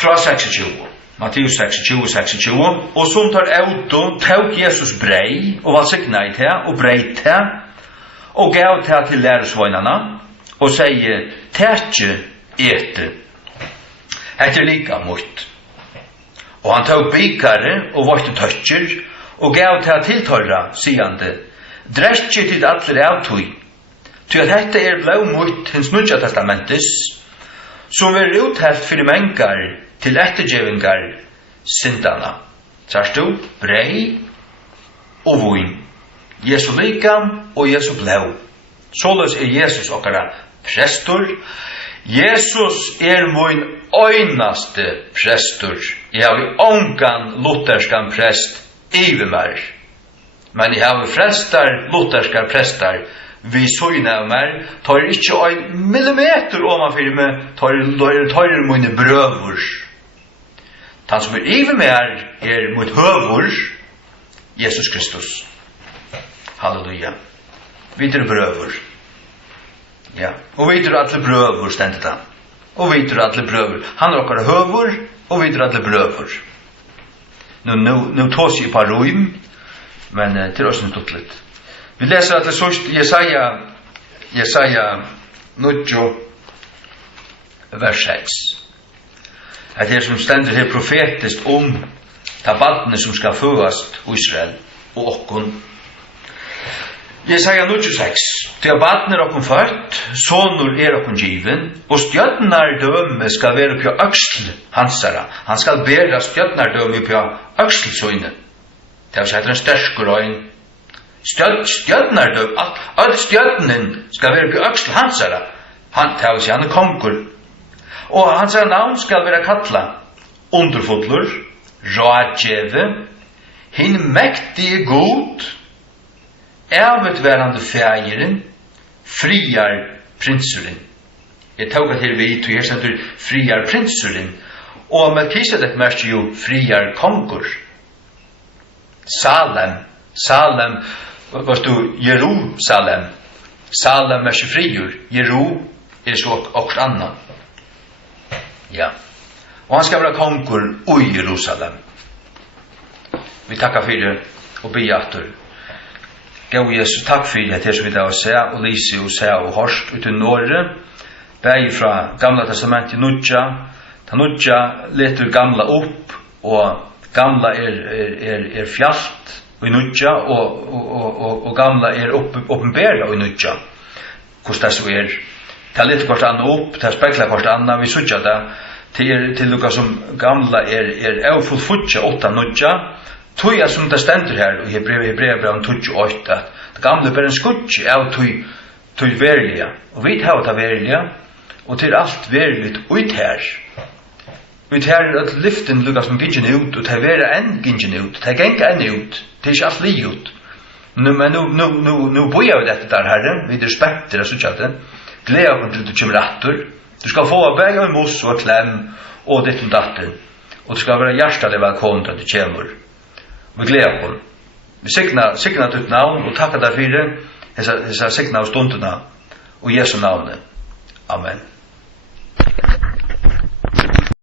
fra 26. Matteus 26. Og som tar auto, tog Jesus brei, og valsigna i det, og brei det, og gav det til læresvøynarna, og sier, tætje ete. Etter lika mot. Og han tog bikare og vårt tøtjer og gav til tiltøyra, sigande, drekje til alle avtøy, til at dette blå mot hins Nudja Testamentes, som er uthelt for mengar til ettergjevingar syndana. Sørst du, brei og voin, Jesu likam og Jesu blå. Såleis Jesus okkara prestor. Jesus min øynaste prestor. Jeg har ongan lutherskan prest iver meg. Men jeg har lutherskar prestar vi søgna av meg, tar ikke en millimeter omanfyrir meg, tar mine brøvur. Han som iver mer mot høvor, Jesus Kristus. Halleluja. Vi brøver. Ja. Og vi alle brøver, stendet han. Og vi alle brøver. Han okkar høvor, og vi alle brøver. Nu tås jeg på røym, men til oss nytt litt. Vi leser at det sørst Jesaja 9, vers 6. At det som stender her profetisk ta badene som skal føast Israel og okkon. Jesaja 9:6. Til badene okkon født, sonur okkon given, og stjørnar døme skal være på øksel hansara. Han skal bæra stjørnar døme på øksel søyne. Det er så en stersk røyn. Stjørnar døme, all stjørnen skal være på øksel hansara. Han er kongur. Og hans navn skal være kattla underfotler, rådgjeve, hin mektige god, avutverande fægeren, friar prinsuren. Jeg tog at her vi tog her sendur friar prinsuren, og Melkisedek merker jo friar kongur. Salem, varst du Jerusalem, Salem merker friur, Jeru så okkur annan. Ja. Og han skal være kongur i Jerusalem. Vi takkar fyrir og byatur. Gå Jesus, takk fyrir at som vi da se og lise og se og hørst ut i Norge. Bæg fra Gamla testamentet nudja. Ta nudja letur gamla opp, og gamla er fjalt i nudja, og gamla oppenbæra i nudja. Hvordan det så ta litt kvart anna opp, ta spekla kvart anna, vi sutja det til lukka som gamla er full futja, 8 nudja, tog som det stendur her, og i Hebreabrevet 28, at det gamla er en skutje av tog verilige, og vi tar ta verilige, og til alt veriligt ut her. Ut her at lyften lukka som gingen ut, og ta vera enn gingen ut, ta genga enn ut, det er ikke alt li ut. Men nu bor jeg dette der, Herre, vi respekter det, sutja det, gleda oss til du kommer attur. Du skal få bæg og mos og klem og ditt datter. Og du skal være hjertelig velkommen til du kommer. Vi gleder oss. Vi signer ditt navn og takkar deg for det. Jeg signer av stundene og Jesu navnet. Amen.